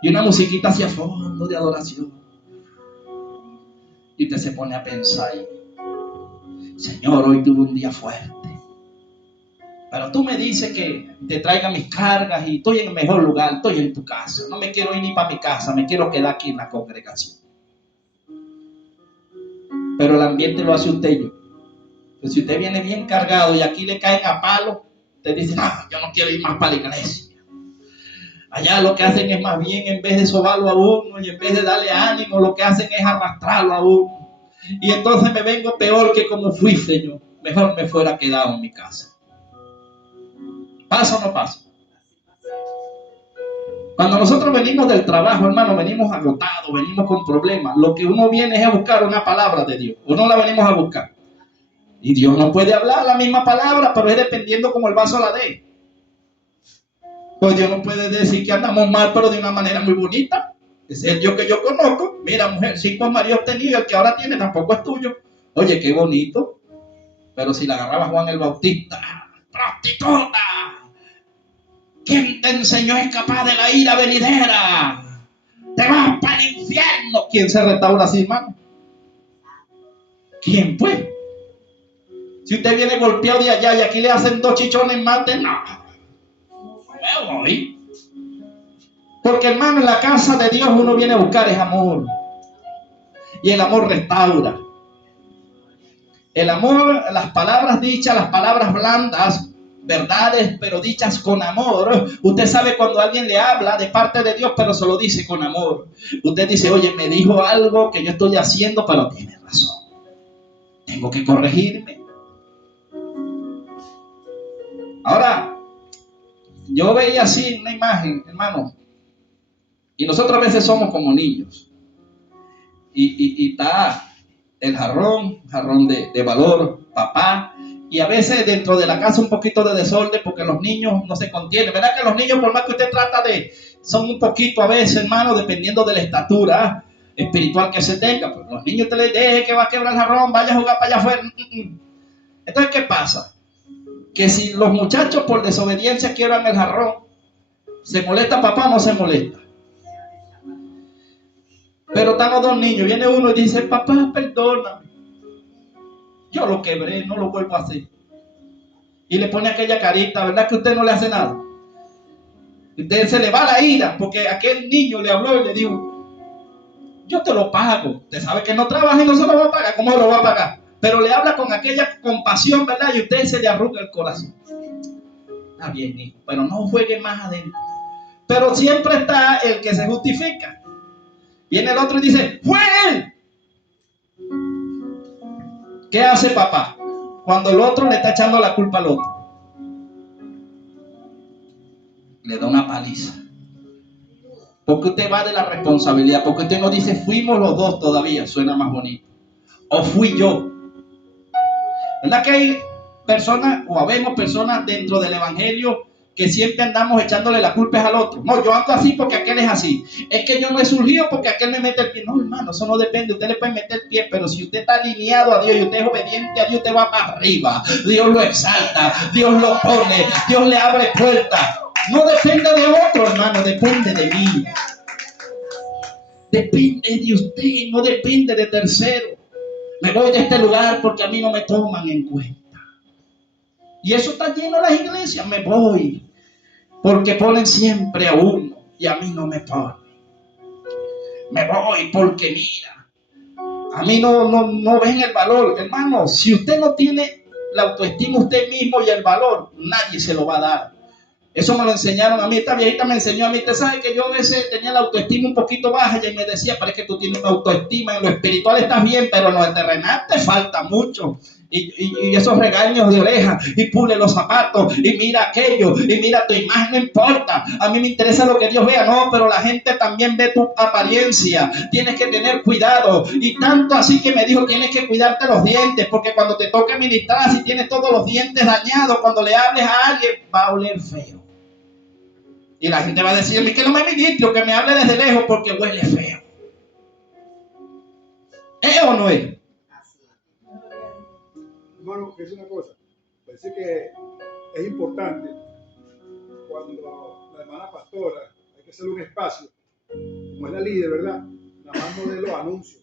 Y una musiquita hacia fondo de adoración. Y usted se pone a pensar ahí. Señor, hoy tuve un día fuerte. Pero tú me dices que te traiga mis cargas y estoy en el mejor lugar, estoy en tu casa. No me quiero ir ni para mi casa, me quiero quedar aquí en la congregación. Pero el ambiente lo hace usted y yo. Pues si usted viene bien cargado y aquí le caen a palo, usted dice, no, yo no quiero ir más para la iglesia. Allá lo que hacen es más bien, en vez de sobarlo a uno y en vez de darle ánimo, lo que hacen es arrastrarlo a uno. Y entonces me vengo peor que como fui, Señor. Mejor me fuera quedado en mi casa. ¿Pasa o no pasa? Cuando nosotros venimos del trabajo, hermano, venimos agotados, venimos con problemas. Lo que uno viene es a buscar una palabra de Dios. O no la venimos a buscar. Y Dios no puede hablar la misma palabra, pero es dependiendo como el vaso la dé. Pues Dios no puede decir que andamos mal, pero de una manera muy bonita. Es el Dios que yo conozco. Mira, mujer, 5 maridos tenía, el que ahora tiene tampoco es tuyo. Oye, qué bonito. Pero si la agarraba Juan el Bautista, prostituta. ¿Quién te enseñó a escapar de la ira venidera? Te vas para el infierno. ¿Quién se restaura así, hermano? ¿Quién pues? Si usted viene golpeado de allá y aquí le hacen 2 chichones más, no. Me voy. Porque, hermano, en la casa de Dios uno viene a buscar es amor. Y el amor restaura. El amor, las palabras dichas, las palabras blandas, verdades, pero dichas con amor. Usted sabe cuando alguien le habla de parte de Dios, pero se lo dice con amor. Usted dice, oye, me dijo algo que yo estoy haciendo, pero tiene razón. Tengo que corregirme. Ahora, yo veía así una imagen, hermano, y nosotros a veces somos como niños. Y está el jarrón de valor, papá, y a veces dentro de la casa un poquito de desorden porque los niños no se contienen. ¿Verdad que los niños, por más que usted trata son un poquito a veces, hermano, dependiendo de la estatura espiritual que se tenga? Pues los niños te le deje que va a quebrar el jarrón, vaya a jugar para allá afuera. Entonces, ¿qué pasa? Que si los muchachos por desobediencia quiebran el jarrón, ¿se molesta papá o no se molesta? Pero están los dos niños. Viene uno y dice, papá, perdóname. Yo lo quebré, no lo vuelvo a hacer. Y le pone aquella carita, ¿verdad que usted no le hace nada? Usted se le va la ira porque aquel niño le habló y le dijo, yo te lo pago. Usted sabe que no trabaja y no se lo va a pagar. ¿Cómo lo va a pagar? Pero le habla con aquella compasión, ¿verdad? Y usted se le arruga el corazón. Está bien, hijo, pero no juegue más adentro. Pero siempre está el que se justifica. Viene el otro y dice, ¡fue él! ¿Qué hace papá cuando el otro le está echando la culpa al otro? Le da una paliza. Porque usted va de la responsabilidad. Porque usted no dice, fuimos los dos todavía. Suena más bonito. O fui yo. ¿Verdad que hay personas o habemos personas dentro del evangelio que siempre andamos echándole la culpa al otro? No, yo ando así porque aquel es así. Es que yo no he surgido porque aquel me mete el pie. No, hermano, eso no depende. Usted le puede meter el pie, pero si usted está alineado a Dios y usted es obediente a Dios, usted va para arriba. Dios lo exalta, Dios lo pone, Dios le abre puertas. No depende de otro, hermano, depende de mí. Depende de usted, no depende de tercero. Me voy de este lugar porque a mí no me toman en cuenta. Y eso está lleno de las iglesias. Me voy porque ponen siempre a uno y a mí no me ponen. Me voy porque mira, a mí no ven el valor. Hermano, si usted no tiene la autoestima usted mismo y el valor, nadie se lo va a dar. Eso me lo enseñaron a mí. Esta viejita me enseñó a mí. Usted sabe que yo a veces tenía la autoestima un poquito baja y me decía, pero es que tú tienes una autoestima, en lo espiritual estás bien, pero en lo terrenal te falta mucho. Y esos regaños de oreja, y pule los zapatos, y mira aquello, y mira tu imagen, no importa. A mí me interesa lo que Dios vea, no, pero la gente también ve tu apariencia. Tienes que tener cuidado. Y tanto así que me dijo, tienes que cuidarte los dientes, porque cuando te toque ministrar, si tienes todos los dientes dañados, cuando le hables a alguien, va a oler feo. Y la gente va a decirme que no me ministre, que me hable desde lejos porque huele feo. ¿Es o no es? Hermano, es una cosa. Parece que es importante cuando la hermana pastora, hay que hacerle un espacio, como es la líder, ¿verdad? Nada más no de los anuncios,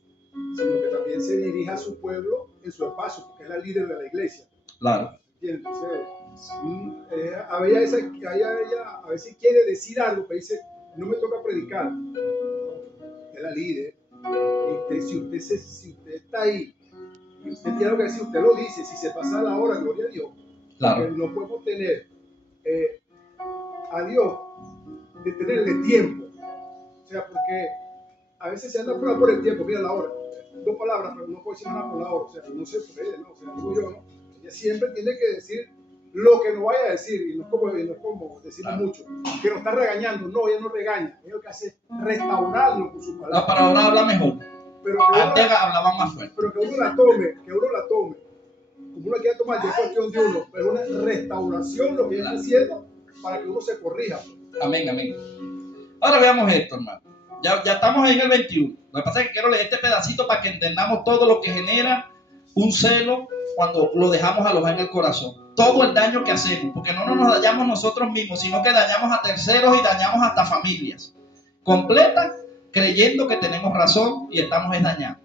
sino que también se dirija a su pueblo en su espacio, porque es la líder de la iglesia. Claro. Entonces, a veces quiere decir algo, pero dice, no me toca predicar. Es la líder. Si usted está ahí y usted tiene algo que decir, usted lo dice. Si se pasa la hora, gloria a Dios. Claro. Porque no podemos tener a Dios de tenerle tiempo. O sea, porque a veces se anda por el tiempo. Mira la hora. 2 palabras, pero no puedo decir nada por la hora. O sea, no se puede, ¿no? O sea, digo yo, ¿no? Ella siempre tiene que decir lo que no vaya a decir, y no es como decir mucho, que nos está regañando. No, ella no regaña, ella lo que hace es restaurarlo con su palabra. La palabra habla mejor. Pero que antes hablaba más fuerte. Pero que uno la tome, como uno quiera tomar, ya es cuestión de uno, pero una restauración lo que ella está haciendo para que uno se corrija. Amén, amén. Ahora veamos esto, hermano. Ya estamos ahí en el 21. Lo que pasa es que quiero leer este pedacito para que entendamos todo lo que genera un celo cuando lo dejamos alojar en el corazón. Todo el daño que hacemos, porque no nos dañamos nosotros mismos, sino que dañamos a terceros y dañamos hasta familias completas, creyendo que tenemos razón y estamos dañando.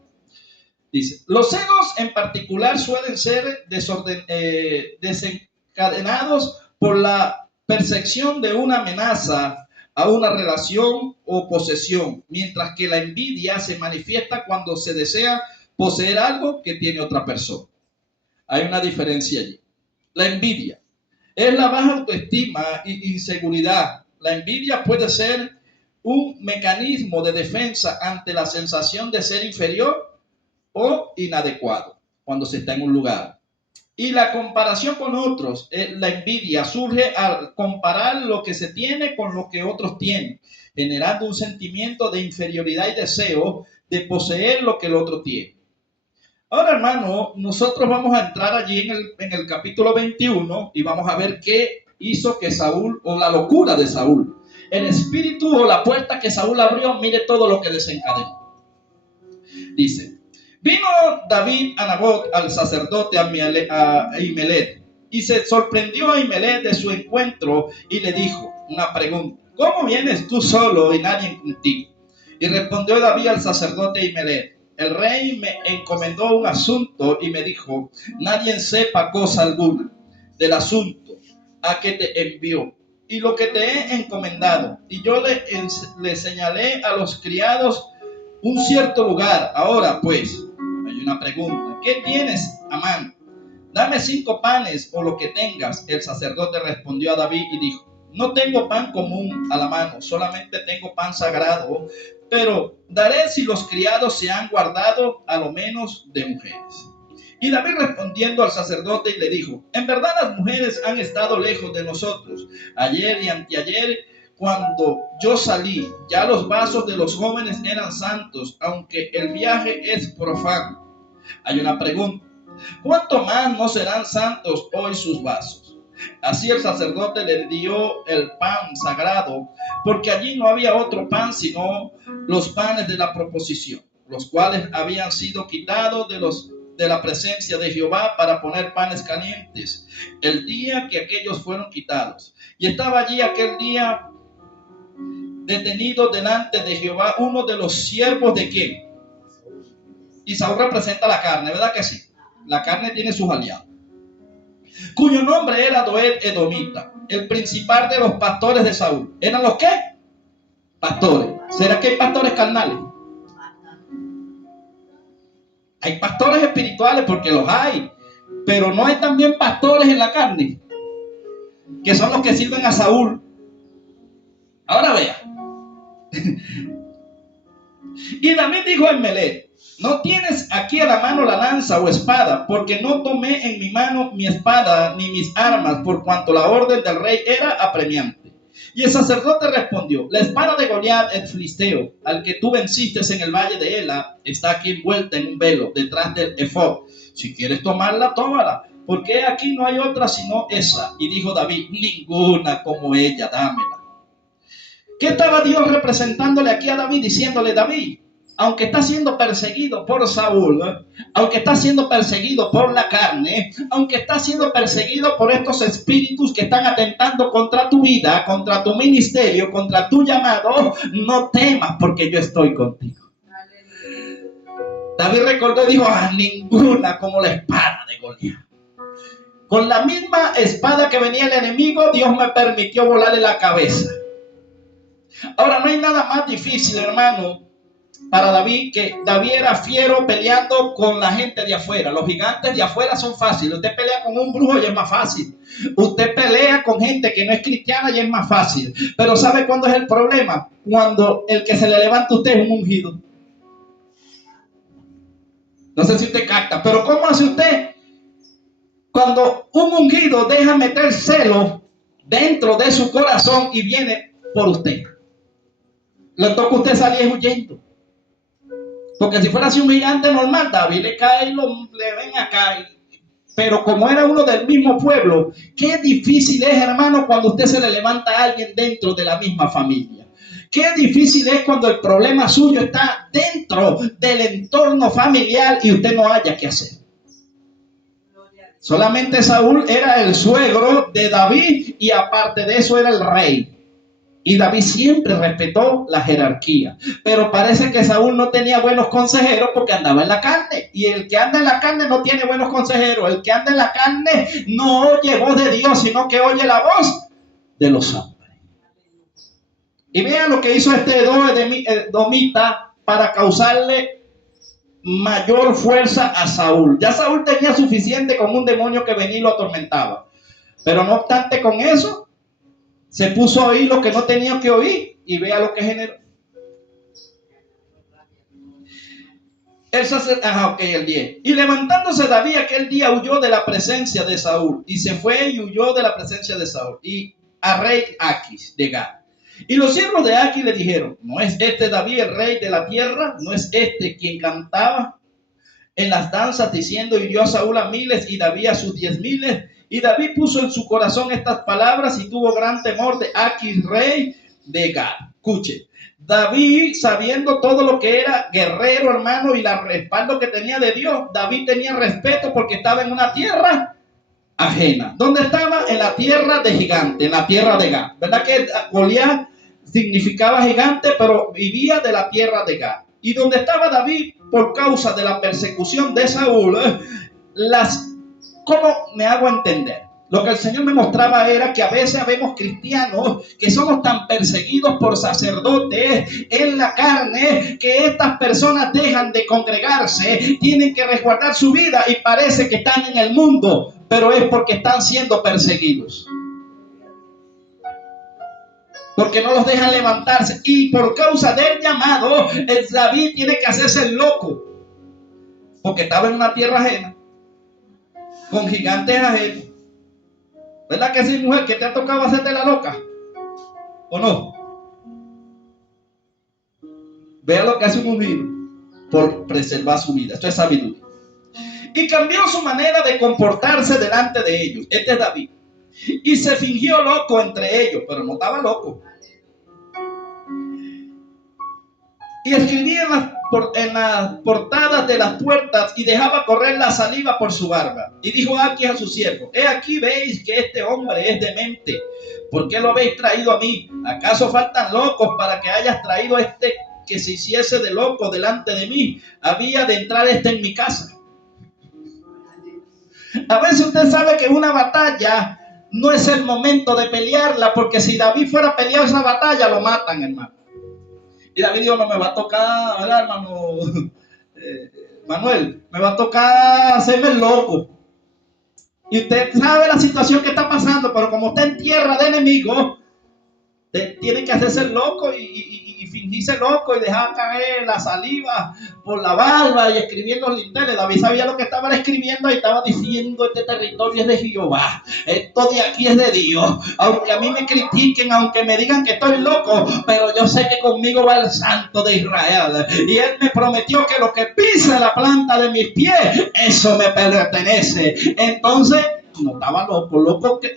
Dice, los celos en particular suelen ser desencadenados por la percepción de una amenaza a una relación o posesión, mientras que la envidia se manifiesta cuando se desea poseer algo que tiene otra persona. Hay una diferencia allí. La envidia es la baja autoestima e inseguridad. La envidia puede ser un mecanismo de defensa ante la sensación de ser inferior o inadecuado cuando se está en un lugar. Y la comparación con otros, la envidia surge al comparar lo que se tiene con lo que otros tienen, generando un sentimiento de inferioridad y deseo de poseer lo que el otro tiene. Ahora, hermano, nosotros vamos a entrar allí en el capítulo 21 y vamos a ver qué hizo que Saúl, o la locura de Saúl, el espíritu o la puerta que Saúl abrió, mire todo lo que desencadenó. Dice, vino David a Nabot, al sacerdote Ahimelech, y se sorprendió a Ahimelech de su encuentro y le dijo una pregunta, ¿cómo vienes tú solo y nadie contigo? Y respondió David al sacerdote Ahimelech: el rey me encomendó un asunto y me dijo: nadie sepa cosa alguna del asunto a que te envió y lo que te he encomendado. Y yo le señalé a los criados un cierto lugar. Ahora pues, hay una pregunta: ¿qué tienes a mano? Dame 5 panes o lo que tengas. El sacerdote respondió a David y dijo: no tengo pan común a la mano, solamente tengo pan sagrado, pero daré si los criados se han guardado a lo menos de mujeres. Y David respondiendo al sacerdote le dijo: en verdad las mujeres han estado lejos de nosotros. Ayer y anteayer, cuando yo salí, ya los vasos de los jóvenes eran santos, aunque el viaje es profano. Hay una pregunta: ¿cuánto más no serán santos hoy sus vasos? Así el sacerdote le dio el pan sagrado, porque allí no había otro pan sino los panes de la proposición, los cuales habían sido quitados de la presencia de Jehová para poner panes calientes el día que aquellos fueron quitados. Y estaba allí aquel día detenido delante de Jehová uno de los siervos de ¿quién? Y Saúl representa la carne, ¿verdad que sí? La carne tiene sus aliados, cuyo nombre era Doeg Edomita, el principal de los pastores de Saúl. ¿Eran los qué? Pastores. ¿Será que hay pastores carnales? Hay pastores espirituales, porque los hay, pero no hay también pastores en la carne, que son los que sirven a Saúl. Ahora vea. Y David dijo a Ahimelech: no tienes aquí a la mano la lanza o espada, porque no tomé en mi mano mi espada ni mis armas, por cuanto la orden del rey era apremiante. Y el sacerdote respondió: la espada de Goliat el filisteo, al que tú venciste en el valle de Ela, está aquí envuelta en un velo detrás del efod. Si quieres tomarla, tómala, porque aquí no hay otra sino esa. Y dijo David: ninguna como ella, dámela. ¿Qué estaba Dios representándole aquí a David? Diciéndole: David, aunque está siendo perseguido por Saúl, aunque está siendo perseguido por la carne, aunque está siendo perseguido por estos espíritus que están atentando contra tu vida, contra tu ministerio, contra tu llamado, no temas, porque yo estoy contigo. David recordó y dijo: ninguna como la espada de Goliat. Con la misma espada que venía el enemigo, Dios me permitió volarle la cabeza. Ahora, no hay nada más difícil, hermano, para David, que David era fiero peleando con la gente de afuera. Los gigantes de afuera son fáciles. Usted pelea con un brujo y es más fácil. Usted pelea con gente que no es cristiana y es más fácil. Pero ¿sabe cuándo es el problema? Cuando el que se le levanta a usted es un ungido. No sé si usted capta, pero ¿cómo hace usted cuando un ungido deja meter celo dentro de su corazón y viene por usted? Le toca a usted salir huyendo. Porque si fuera así un gigante normal, David le cae y le ven acá. Pero como era uno del mismo pueblo, qué difícil es, hermano, cuando usted se le levanta a alguien dentro de la misma familia. Qué difícil es cuando el problema suyo está dentro del entorno familiar y usted no haya qué hacer. Solamente Saúl era el suegro de David y aparte de eso era el rey. Y David siempre respetó la jerarquía. Pero parece que Saúl no tenía buenos consejeros porque andaba en la carne. Y el que anda en la carne no tiene buenos consejeros. El que anda en la carne no oye voz de Dios, sino que oye la voz de los hombres. Y vean lo que hizo este Edomita para causarle mayor fuerza a Saúl. Ya Saúl tenía suficiente con un demonio que venía y lo atormentaba. Pero no obstante con eso, se puso a oír lo que no tenía que oír y vea lo que generó. El 10. Y levantándose David aquel día huyó de la presencia de Saúl y se fue y huyó de la presencia de Saúl y a rey Aquis de Gat. Y los siervos de Aquis le dijeron: ¿no es este David el rey de la tierra? ¿No es este quien cantaba en las danzas diciendo: hirió a Saúl a miles y David a sus 10,000? Y David puso en su corazón estas palabras y tuvo gran temor de Aquis, rey de Gat. Escuche, David, sabiendo todo lo que era guerrero, hermano, y el respaldo que tenía de Dios, David tenía respeto porque estaba en una tierra ajena. ¿Dónde estaba? En la tierra de gigante, en la tierra de Gat. ¿Verdad que Goliat significaba gigante, pero vivía de la tierra de Gad. Y donde estaba David por causa de la persecución de Saúl, ¿cómo me hago entender? Lo que el Señor me mostraba era que a veces vemos cristianos que somos tan perseguidos por sacerdotes en la carne que estas personas dejan de congregarse, tienen que resguardar su vida y parece que están en el mundo, pero es porque están siendo perseguidos. Porque no los dejan levantarse. Y por causa del llamado, el David tiene que hacerse el loco. Porque estaba en una tierra ajena, con gigantes ajenos. ¿Verdad que sí, mujer? ¿Que te ha tocado hacerte la loca? ¿O no? Vea lo que hace un ungido por preservar su vida. Esto es sabiduría. Y cambió su manera de comportarse delante de ellos. Este es David. Y se fingió loco entre ellos, pero no estaba loco. Y escribía en las portadas de las puertas y dejaba correr la saliva por su barba. Y dijo Aquis a su siervo: he aquí veis que este hombre es demente. ¿Por qué lo habéis traído a mí? ¿Acaso faltan locos para que hayas traído a este que se hiciese de loco delante de mí? Había de entrar en mi casa. A veces usted sabe que una batalla no es el momento de pelearla, porque si David fuera a pelear esa batalla, lo matan, hermano. Y David dijo: no me va a tocar, ¿verdad, hermano? Manuel, me va a tocar hacerme el loco. Y usted sabe la situación que está pasando, pero como está en tierra de enemigos, tiene que hacerse el loco y fingirse loco y dejar caer la saliva por la barba y escribir los linternes. David sabía lo que estaba escribiendo y estaba diciendo: este territorio es de Jehová, esto de aquí es de Dios. Aunque a mí me critiquen, aunque me digan que estoy loco, pero yo sé que conmigo va el Santo de Israel. Y Él me prometió que lo que pise la planta de mis pies, eso me pertenece. Entonces, no estaba loco.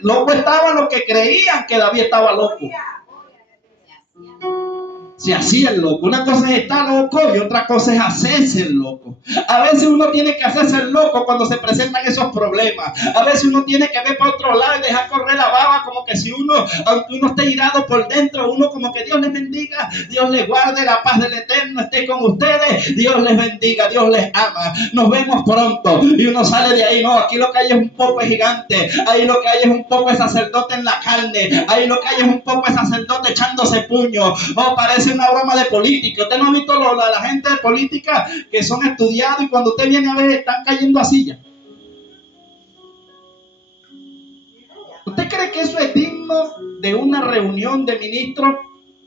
Loco estaba lo que creían que David estaba loco. Se hacía el loco. Una cosa es estar loco y otra cosa es hacerse el loco. A veces uno tiene que hacerse el loco cuando se presentan esos problemas. A veces uno tiene que ver para otro lado y dejar correr la baba, como que si uno, aunque uno esté irado por dentro, uno como que Dios les bendiga, Dios les guarde, la paz del Eterno esté con ustedes, Dios les bendiga, Dios les ama, nos vemos pronto. Y uno sale de ahí: no, aquí lo que hay es un poco de gigante, ahí lo que hay es un poco de sacerdote en la carne, ahí lo que hay es un poco de sacerdote echándose puño. Oh, parece una broma de política. Usted no ha visto la gente de política que son estudiados y cuando usted viene a ver están cayendo a silla. ¿Usted cree que eso es digno de una reunión de ministros,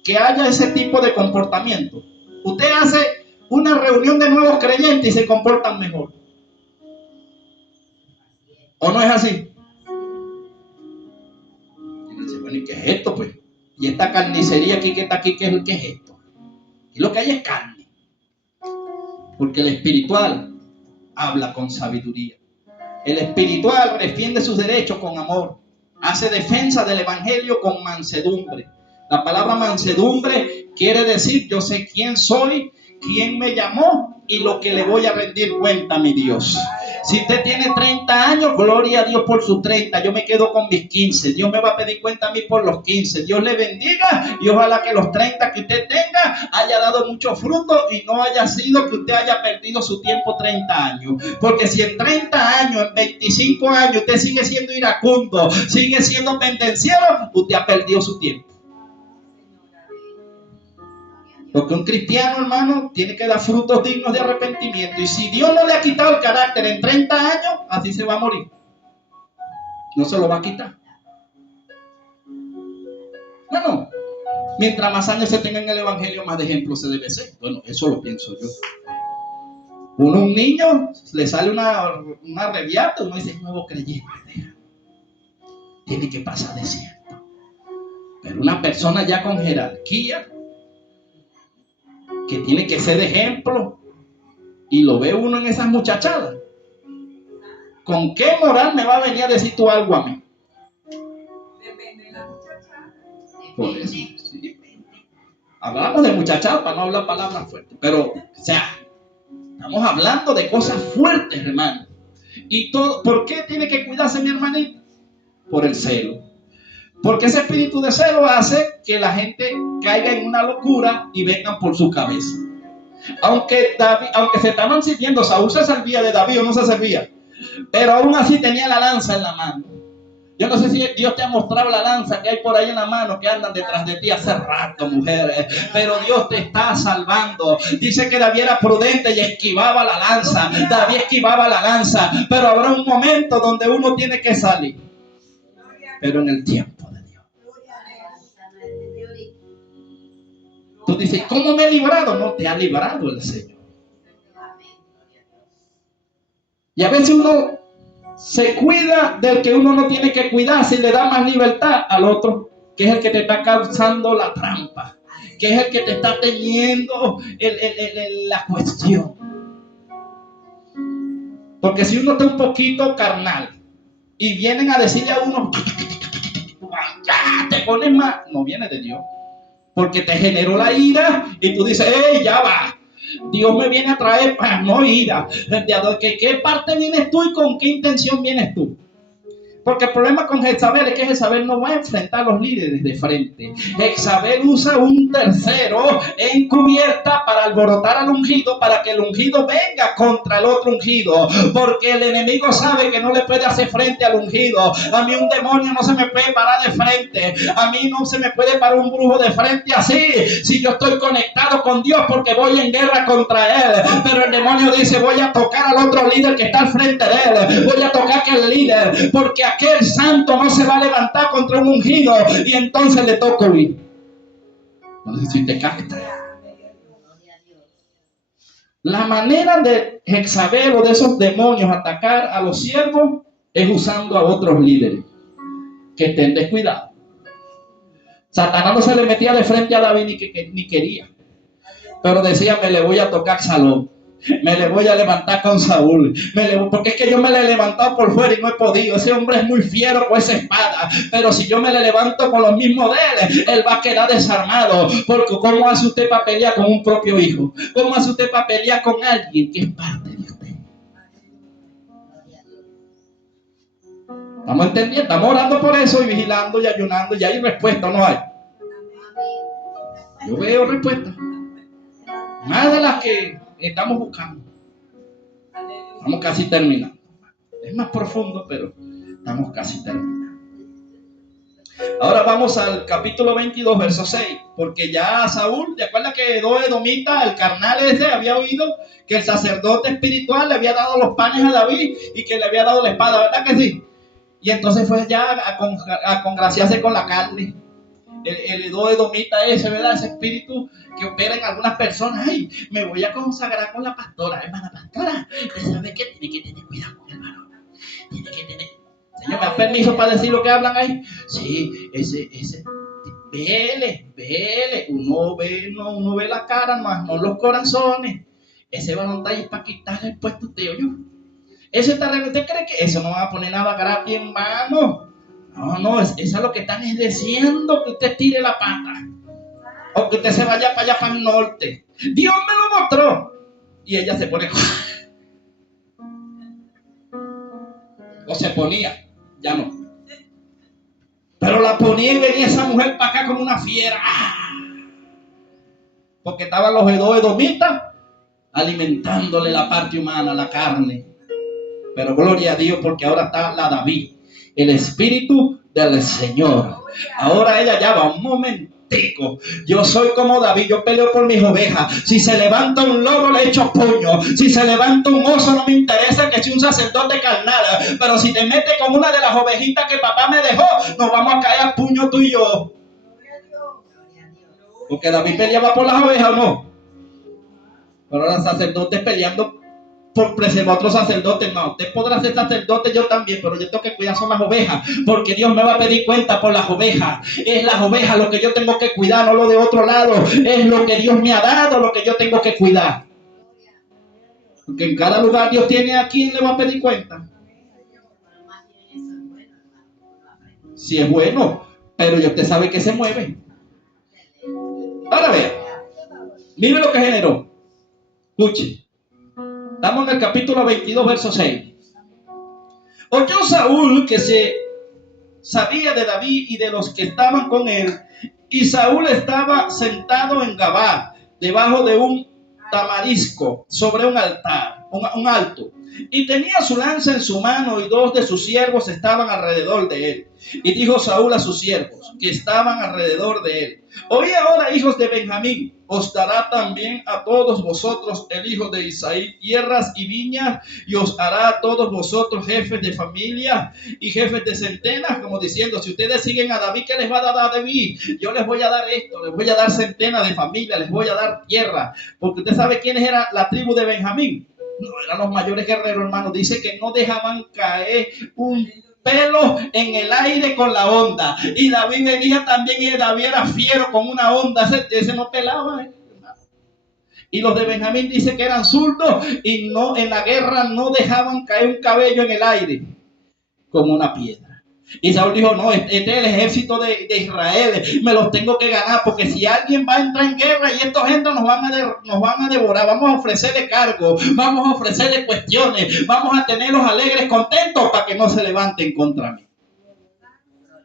que haya ese tipo de comportamiento? Usted hace una reunión de nuevos creyentes y se comportan mejor. ¿O no es así? Y dice: bueno, ¿y qué es esto, pues? Y esta carnicería aquí que está aquí, ¿qué es esto? Y lo que hay es carne. Porque el espiritual habla con sabiduría. El espiritual defiende sus derechos con amor. Hace defensa del evangelio con mansedumbre. La palabra mansedumbre quiere decir: yo sé quién soy, quién me llamó y lo que le voy a rendir cuenta a mi Dios. Si usted tiene 30 años, gloria a Dios por sus 30. Yo me quedo con mis 15. Dios me va a pedir cuenta a mí por los 15. Dios le bendiga y ojalá que los 30 que usted tenga haya dado mucho fruto y no haya sido que usted haya perdido su tiempo 30 años. Porque si en 30 años, en 25 años usted sigue siendo iracundo, sigue siendo pendenciero, usted ha perdido su tiempo. Porque un cristiano, hermano, tiene que dar frutos dignos de arrepentimiento. Y si Dios no le ha quitado el carácter en 30 años, así se va a morir. No se lo va a quitar. No. Mientras más años se tenga en el evangelio, más de ejemplo se debe ser. Bueno, eso lo pienso yo. Un niño le sale una reviata, uno dice: nuevo creyente. Tiene que pasar de cierto. Pero una persona ya con jerarquía, que tiene que ser de ejemplo, y lo ve uno en esas muchachadas, ¿con qué moral me va a venir a decir tú algo a mí? Depende de la muchachada. Por eso, sí. Hablamos de muchachadas para no hablar palabras fuertes, pero, o sea, estamos hablando de cosas fuertes, hermano. Y todo, ¿por qué tiene que cuidarse mi hermanita? Por el celo. Porque ese espíritu de celo hace que la gente caiga en una locura y vengan por su cabeza. Aunque se estaban sirviendo, Saúl se servía de David o no se servía, pero aún así tenía la lanza en la mano. Yo no sé si Dios te ha mostrado la lanza que hay por ahí en la mano, que andan detrás de ti hace rato, mujeres. Pero Dios te está salvando. Dice que David era prudente y esquivaba la lanza. David esquivaba la lanza. Pero habrá un momento donde uno tiene que salir. Pero en el tiempo de Dios. Tú dices, ¿cómo me he librado? No te ha librado el Señor. Y a veces uno se cuida del que uno no tiene que cuidarse y le da más libertad al otro, que es el que te está causando la trampa, que es el que te está teniendo la cuestión. Porque si uno está un poquito carnal y vienen a decirle a uno, ya te pones más, no viene de Dios, porque te generó la ira y tú dices, ya va. Dios me viene a traer para no ira. ¿De qué parte vienes tú y con qué intención vienes tú? Porque el problema con Jezabel es que Jezabel no va a enfrentar a los líderes de frente. Jezabel usa un tercero encubierta para alborotar al ungido, para que el ungido venga contra el otro ungido. Porque el enemigo sabe que no le puede hacer frente al ungido. A mí un demonio no se me puede parar de frente. A mí no se me puede parar un brujo de frente así. Si yo estoy conectado con Dios porque voy en guerra contra él. Pero el demonio dice, voy a tocar al otro líder que está al frente de él. Voy a tocar a aquel líder porque aquel santo no se va a levantar contra un ungido y entonces le toca huir. No sé si te capta. La manera de Jezabel o de esos demonios atacar a los siervos es usando a otros líderes que estén descuidados. Satanás no se le metía de frente a David ni quería, pero decía, me le voy a tocar Salón. Me le voy a levantar con Saúl. Porque es que yo me le he levantado por fuera y no he podido. Ese hombre es muy fiero con esa espada. Pero si yo me le levanto con los mismos de él va a quedar desarmado. Porque ¿cómo hace usted para pelear con un propio hijo? ¿Cómo hace usted para pelear con alguien que es parte de usted? ¿Estamos entendiendo? Estamos orando por eso y vigilando y ayunando. Y hay respuesta, ¿no hay? Yo veo respuesta. Más de las que estamos buscando. Estamos casi terminando. Es más profundo, pero estamos casi terminando. Ahora vamos al capítulo 22, verso 6. Porque ya Saúl, ¿te acuerdas que Edomita, el carnal ese, había oído que el sacerdote espiritual le había dado los panes a David y que le había dado la espada? ¿Verdad que sí? Y entonces fue ya a congraciarse con la carne. El edomita ese, ¿verdad? Ese espíritu que opera en algunas personas. Ay, me voy a consagrar con la pastora, hermana pastora. ¿Sabe qué? Tiene que tener cuidado con el varón. Tiene que tener. Señor, ¿me da permiso para decir lo que hablan ahí? Sí, ese. Vele. Uno ve la cara, más no los corazones. Ese varón está ahí para quitarle el puesto a usted, yo. Ese terreno, ¿usted cree que eso no va a poner nada gratis en mano? No, eso es lo que están diciendo, que usted tire la pata. O que usted se vaya para allá, para el norte. Dios me lo mostró. Y ella se pone. O se ponía, ya no. Pero la ponía y venía esa mujer para acá como una fiera. Porque estaban los edomitas alimentándole la parte humana, la carne. Pero gloria a Dios, porque ahora está la David, el espíritu del Señor. Ahora ella ya va un momentico. Yo soy como David, yo peleo por mis ovejas. Si se levanta un lobo le echo puño. Si se levanta un oso no me interesa que sea un sacerdote carnal. Pero si te metes con una de las ovejitas que papá me dejó, nos vamos a caer a puño tú y yo. Porque David peleaba por las ovejas, ¿o no? Pero los sacerdotes peleando por preservar a otros sacerdotes. No, usted podrá ser sacerdote, yo también, pero yo tengo que cuidar son las ovejas, porque Dios me va a pedir cuenta por las ovejas. Es las ovejas lo que yo tengo que cuidar, no lo de otro lado. Es lo que Dios me ha dado, lo que yo tengo que cuidar. Porque en cada lugar Dios tiene a quien le va a pedir cuenta. Si es bueno, pero ya usted sabe que se mueve. Ahora vea, mire lo que generó. Escuche. Estamos en el capítulo 22, verso 6. Oyó Saúl que se sabía de David y de los que estaban con él. Y Saúl estaba sentado en Gabá, debajo de un tamarisco, sobre un altar, un alto. Y tenía su lanza en su mano, y 2 de sus siervos estaban alrededor de él. Y dijo Saúl a sus siervos que estaban alrededor de él: oí ahora, hijos de Benjamín, os dará también a todos vosotros el hijo de Isaí tierras y viñas, y os hará a todos vosotros jefes de familia y jefes de centenas, como diciendo: si ustedes siguen a David, ¿qué les va a dar a David? Yo les voy a dar esto, les voy a dar centenas de familias, les voy a dar tierra. Porque usted sabe quiénes era la tribu de Benjamín. No, eran los mayores guerreros, hermano. Dice que no dejaban caer un pelo en el aire con la onda. Y David venía también, y David era fiero con una onda. Ese no pelaba, Y los de Benjamín dice que eran zurdos y no, en la guerra no dejaban caer un cabello en el aire como una piedra. Y Saúl dijo: no, este es el ejército de Israel, me los tengo que ganar, porque si alguien va a entrar en guerra y estos gente nos van a devorar, vamos a ofrecerle cargo, vamos a ofrecerle cuestiones, vamos a tenerlos alegres, contentos, para que no se levanten contra mí.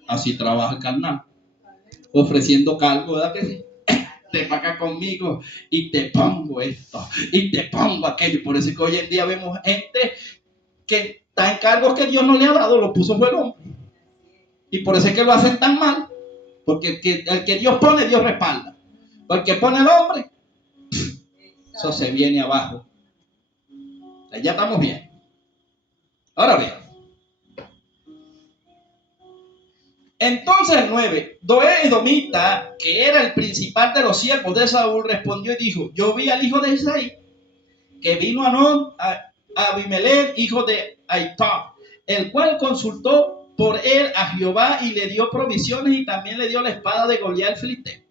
Así trabaja el carnal, ofreciendo cargo, ¿verdad que sí? Te para acá conmigo y te pongo esto y te pongo aquello. Por eso es que hoy en día vemos gente que está en cargos que Dios no le ha dado, lo puso fue el hombre. Y por eso es que lo hacen tan mal, porque el que Dios pone, Dios respalda. Porque el que pone el hombre, eso se viene abajo. Ya estamos bien. Ahora bien, entonces el 9, Edomita, que era el principal de los siervos de Saúl, respondió y dijo: yo vi al hijo de Isaí, que vino a Abimelech, hijo de Aitá, el cual consultó por él a Jehová y le dio provisiones, y también le dio la espada de Goliat el filisteo.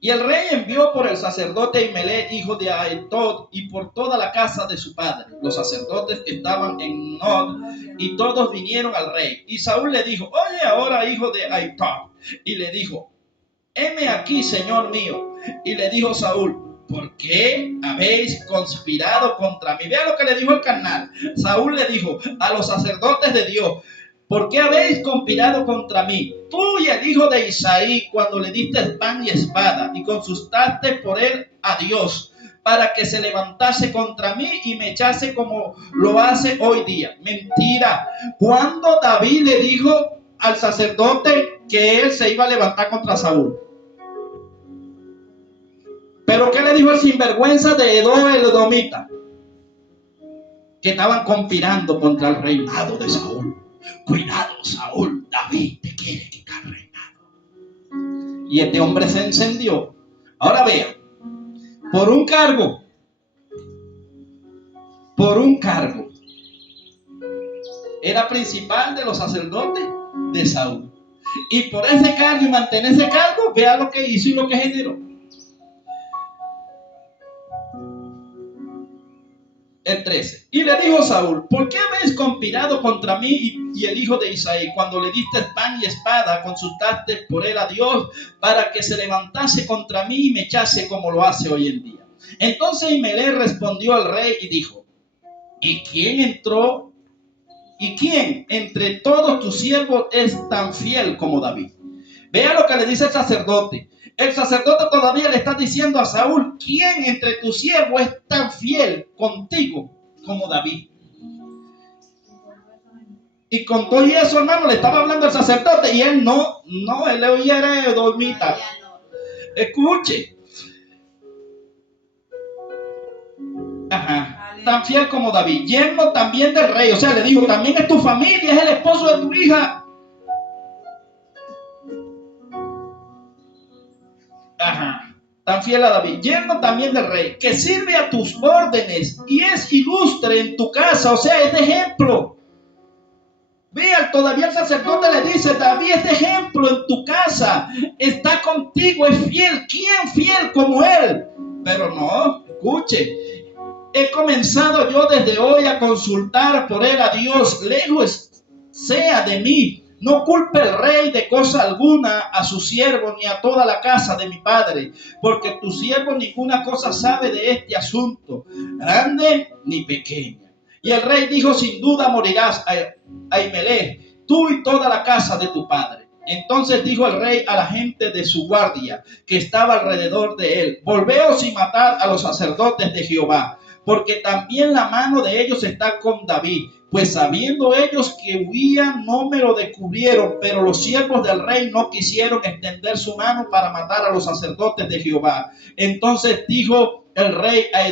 Y el rey envió por el sacerdote Ahimelech, hijo de Ahitub, y por toda la casa de su padre, los sacerdotes que estaban en Nob, y todos vinieron al rey. Y Saúl le dijo: oye ahora, hijo de Ahitub. Y le dijo: heme aquí, señor mío. Y le dijo Saúl: ¿por qué habéis conspirado contra mí? Vea lo que le dijo el carnal. Saúl le dijo a los sacerdotes de Dios: ¿por qué habéis conspirado contra mí? Tú y el hijo de Isaí, cuando le diste pan y espada, y consultaste por él a Dios, para que se levantase contra mí y me echase como lo hace hoy día. Mentira. Cuando David le dijo al sacerdote que él se iba a levantar contra Saúl. Pero ¿qué le dijo el sinvergüenza de Edom el edomita? Que estaban conspirando contra el reinado de Saúl. Cuidado, Saúl, David te quiere quitar el reinado. Y este hombre se encendió. Ahora vean, por un cargo, era principal de los sacerdotes de Saúl. Y por ese cargo y mantener ese cargo, vea lo que hizo y lo que generó. El 13. Y le dijo Saúl: ¿por qué habéis conspirado contra mí y el hijo de Isaí? Cuando le diste pan y espada, consultaste por él a Dios para que se levantase contra mí y me echase como lo hace hoy en día. Entonces Ahimelech respondió al rey y dijo: ¿y quién entre todos tus siervos es tan fiel como David? Vea lo que le dice el sacerdote. El sacerdote todavía le está diciendo a Saúl: ¿quién entre tus siervos es tan fiel contigo como David? Y con todo eso, hermano, le estaba hablando al sacerdote y él él le oía era edomita. Escuche. Tan fiel como David, yerno también del rey. O sea, le dijo: también es tu familia, es el esposo de tu hija. Tan fiel a David, yerno también del rey, que sirve a tus órdenes y es ilustre en tu casa, o sea, es de ejemplo. Vea, todavía el sacerdote le dice: David es de ejemplo en tu casa, está contigo, es fiel. ¿Quién fiel como él? Pero no, escuche, he comenzado yo desde hoy a consultar por él a Dios, lejos sea de mí. No culpe el rey de cosa alguna a su siervo ni a toda la casa de mi padre, porque tu siervo ninguna cosa sabe de este asunto, grande ni pequeña. Y el rey dijo: sin duda morirás, Ahimelech, tú y toda la casa de tu padre. Entonces dijo el rey a la gente de su guardia que estaba alrededor de él: volveos y matad a los sacerdotes de Jehová, porque también la mano de ellos está con David. Pues sabiendo ellos que huía, no me lo descubrieron, pero los siervos del rey no quisieron extender su mano para matar a los sacerdotes de Jehová. Entonces dijo el rey a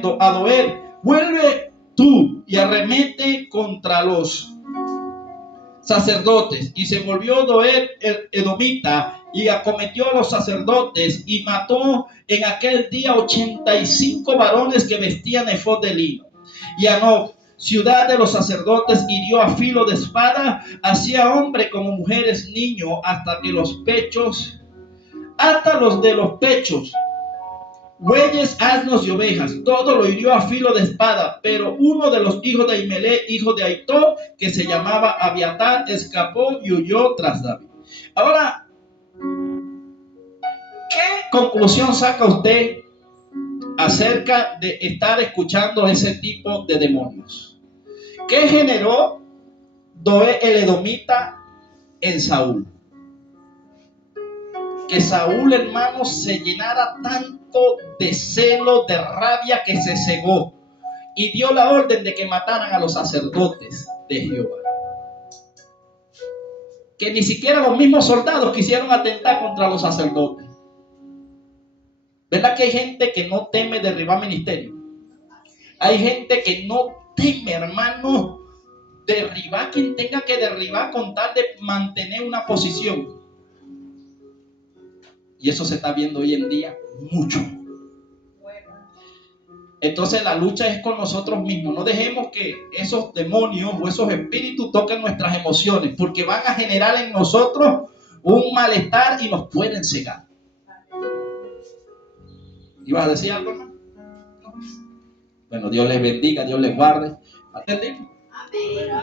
Doeg: vuelve tú y arremete contra los sacerdotes. Y se volvió Doeg el edomita y acometió a los sacerdotes y mató en aquel día 85 varones que vestían efod de lino. Y a Nob, ciudad de los sacerdotes, hirió a filo de espada, hacía hombre como mujeres niño, hasta los de los pechos, bueyes, asnos y ovejas, todo lo hirió a filo de espada. Pero uno de los hijos de Ahimelech, hijo de Ahitub, que se llamaba Abiatar, escapó y huyó tras David. Ahora, ¿qué conclusión saca usted acerca de estar escuchando ese tipo de demonios? ¿Qué generó Doeg el edomita en Saúl? Que Saúl, hermano, se llenara tanto de celo, de rabia, que se cegó y dio la orden de que mataran a los sacerdotes de Jehová. Que ni siquiera los mismos soldados quisieron atentar contra los sacerdotes. ¿Verdad que hay gente que no teme derribar ministerio? Hay gente que no teme, hermano, derribar quien tenga que derribar con tal de mantener una posición. Y eso se está viendo hoy en día mucho. Entonces la lucha es con nosotros mismos. No dejemos que esos demonios o esos espíritus toquen nuestras emociones, porque van a generar en nosotros un malestar y nos pueden cegar. ¿Ibas a decir algo, hermano? Bueno, Dios les bendiga, Dios les guarde. ¿Atendimos? Amén.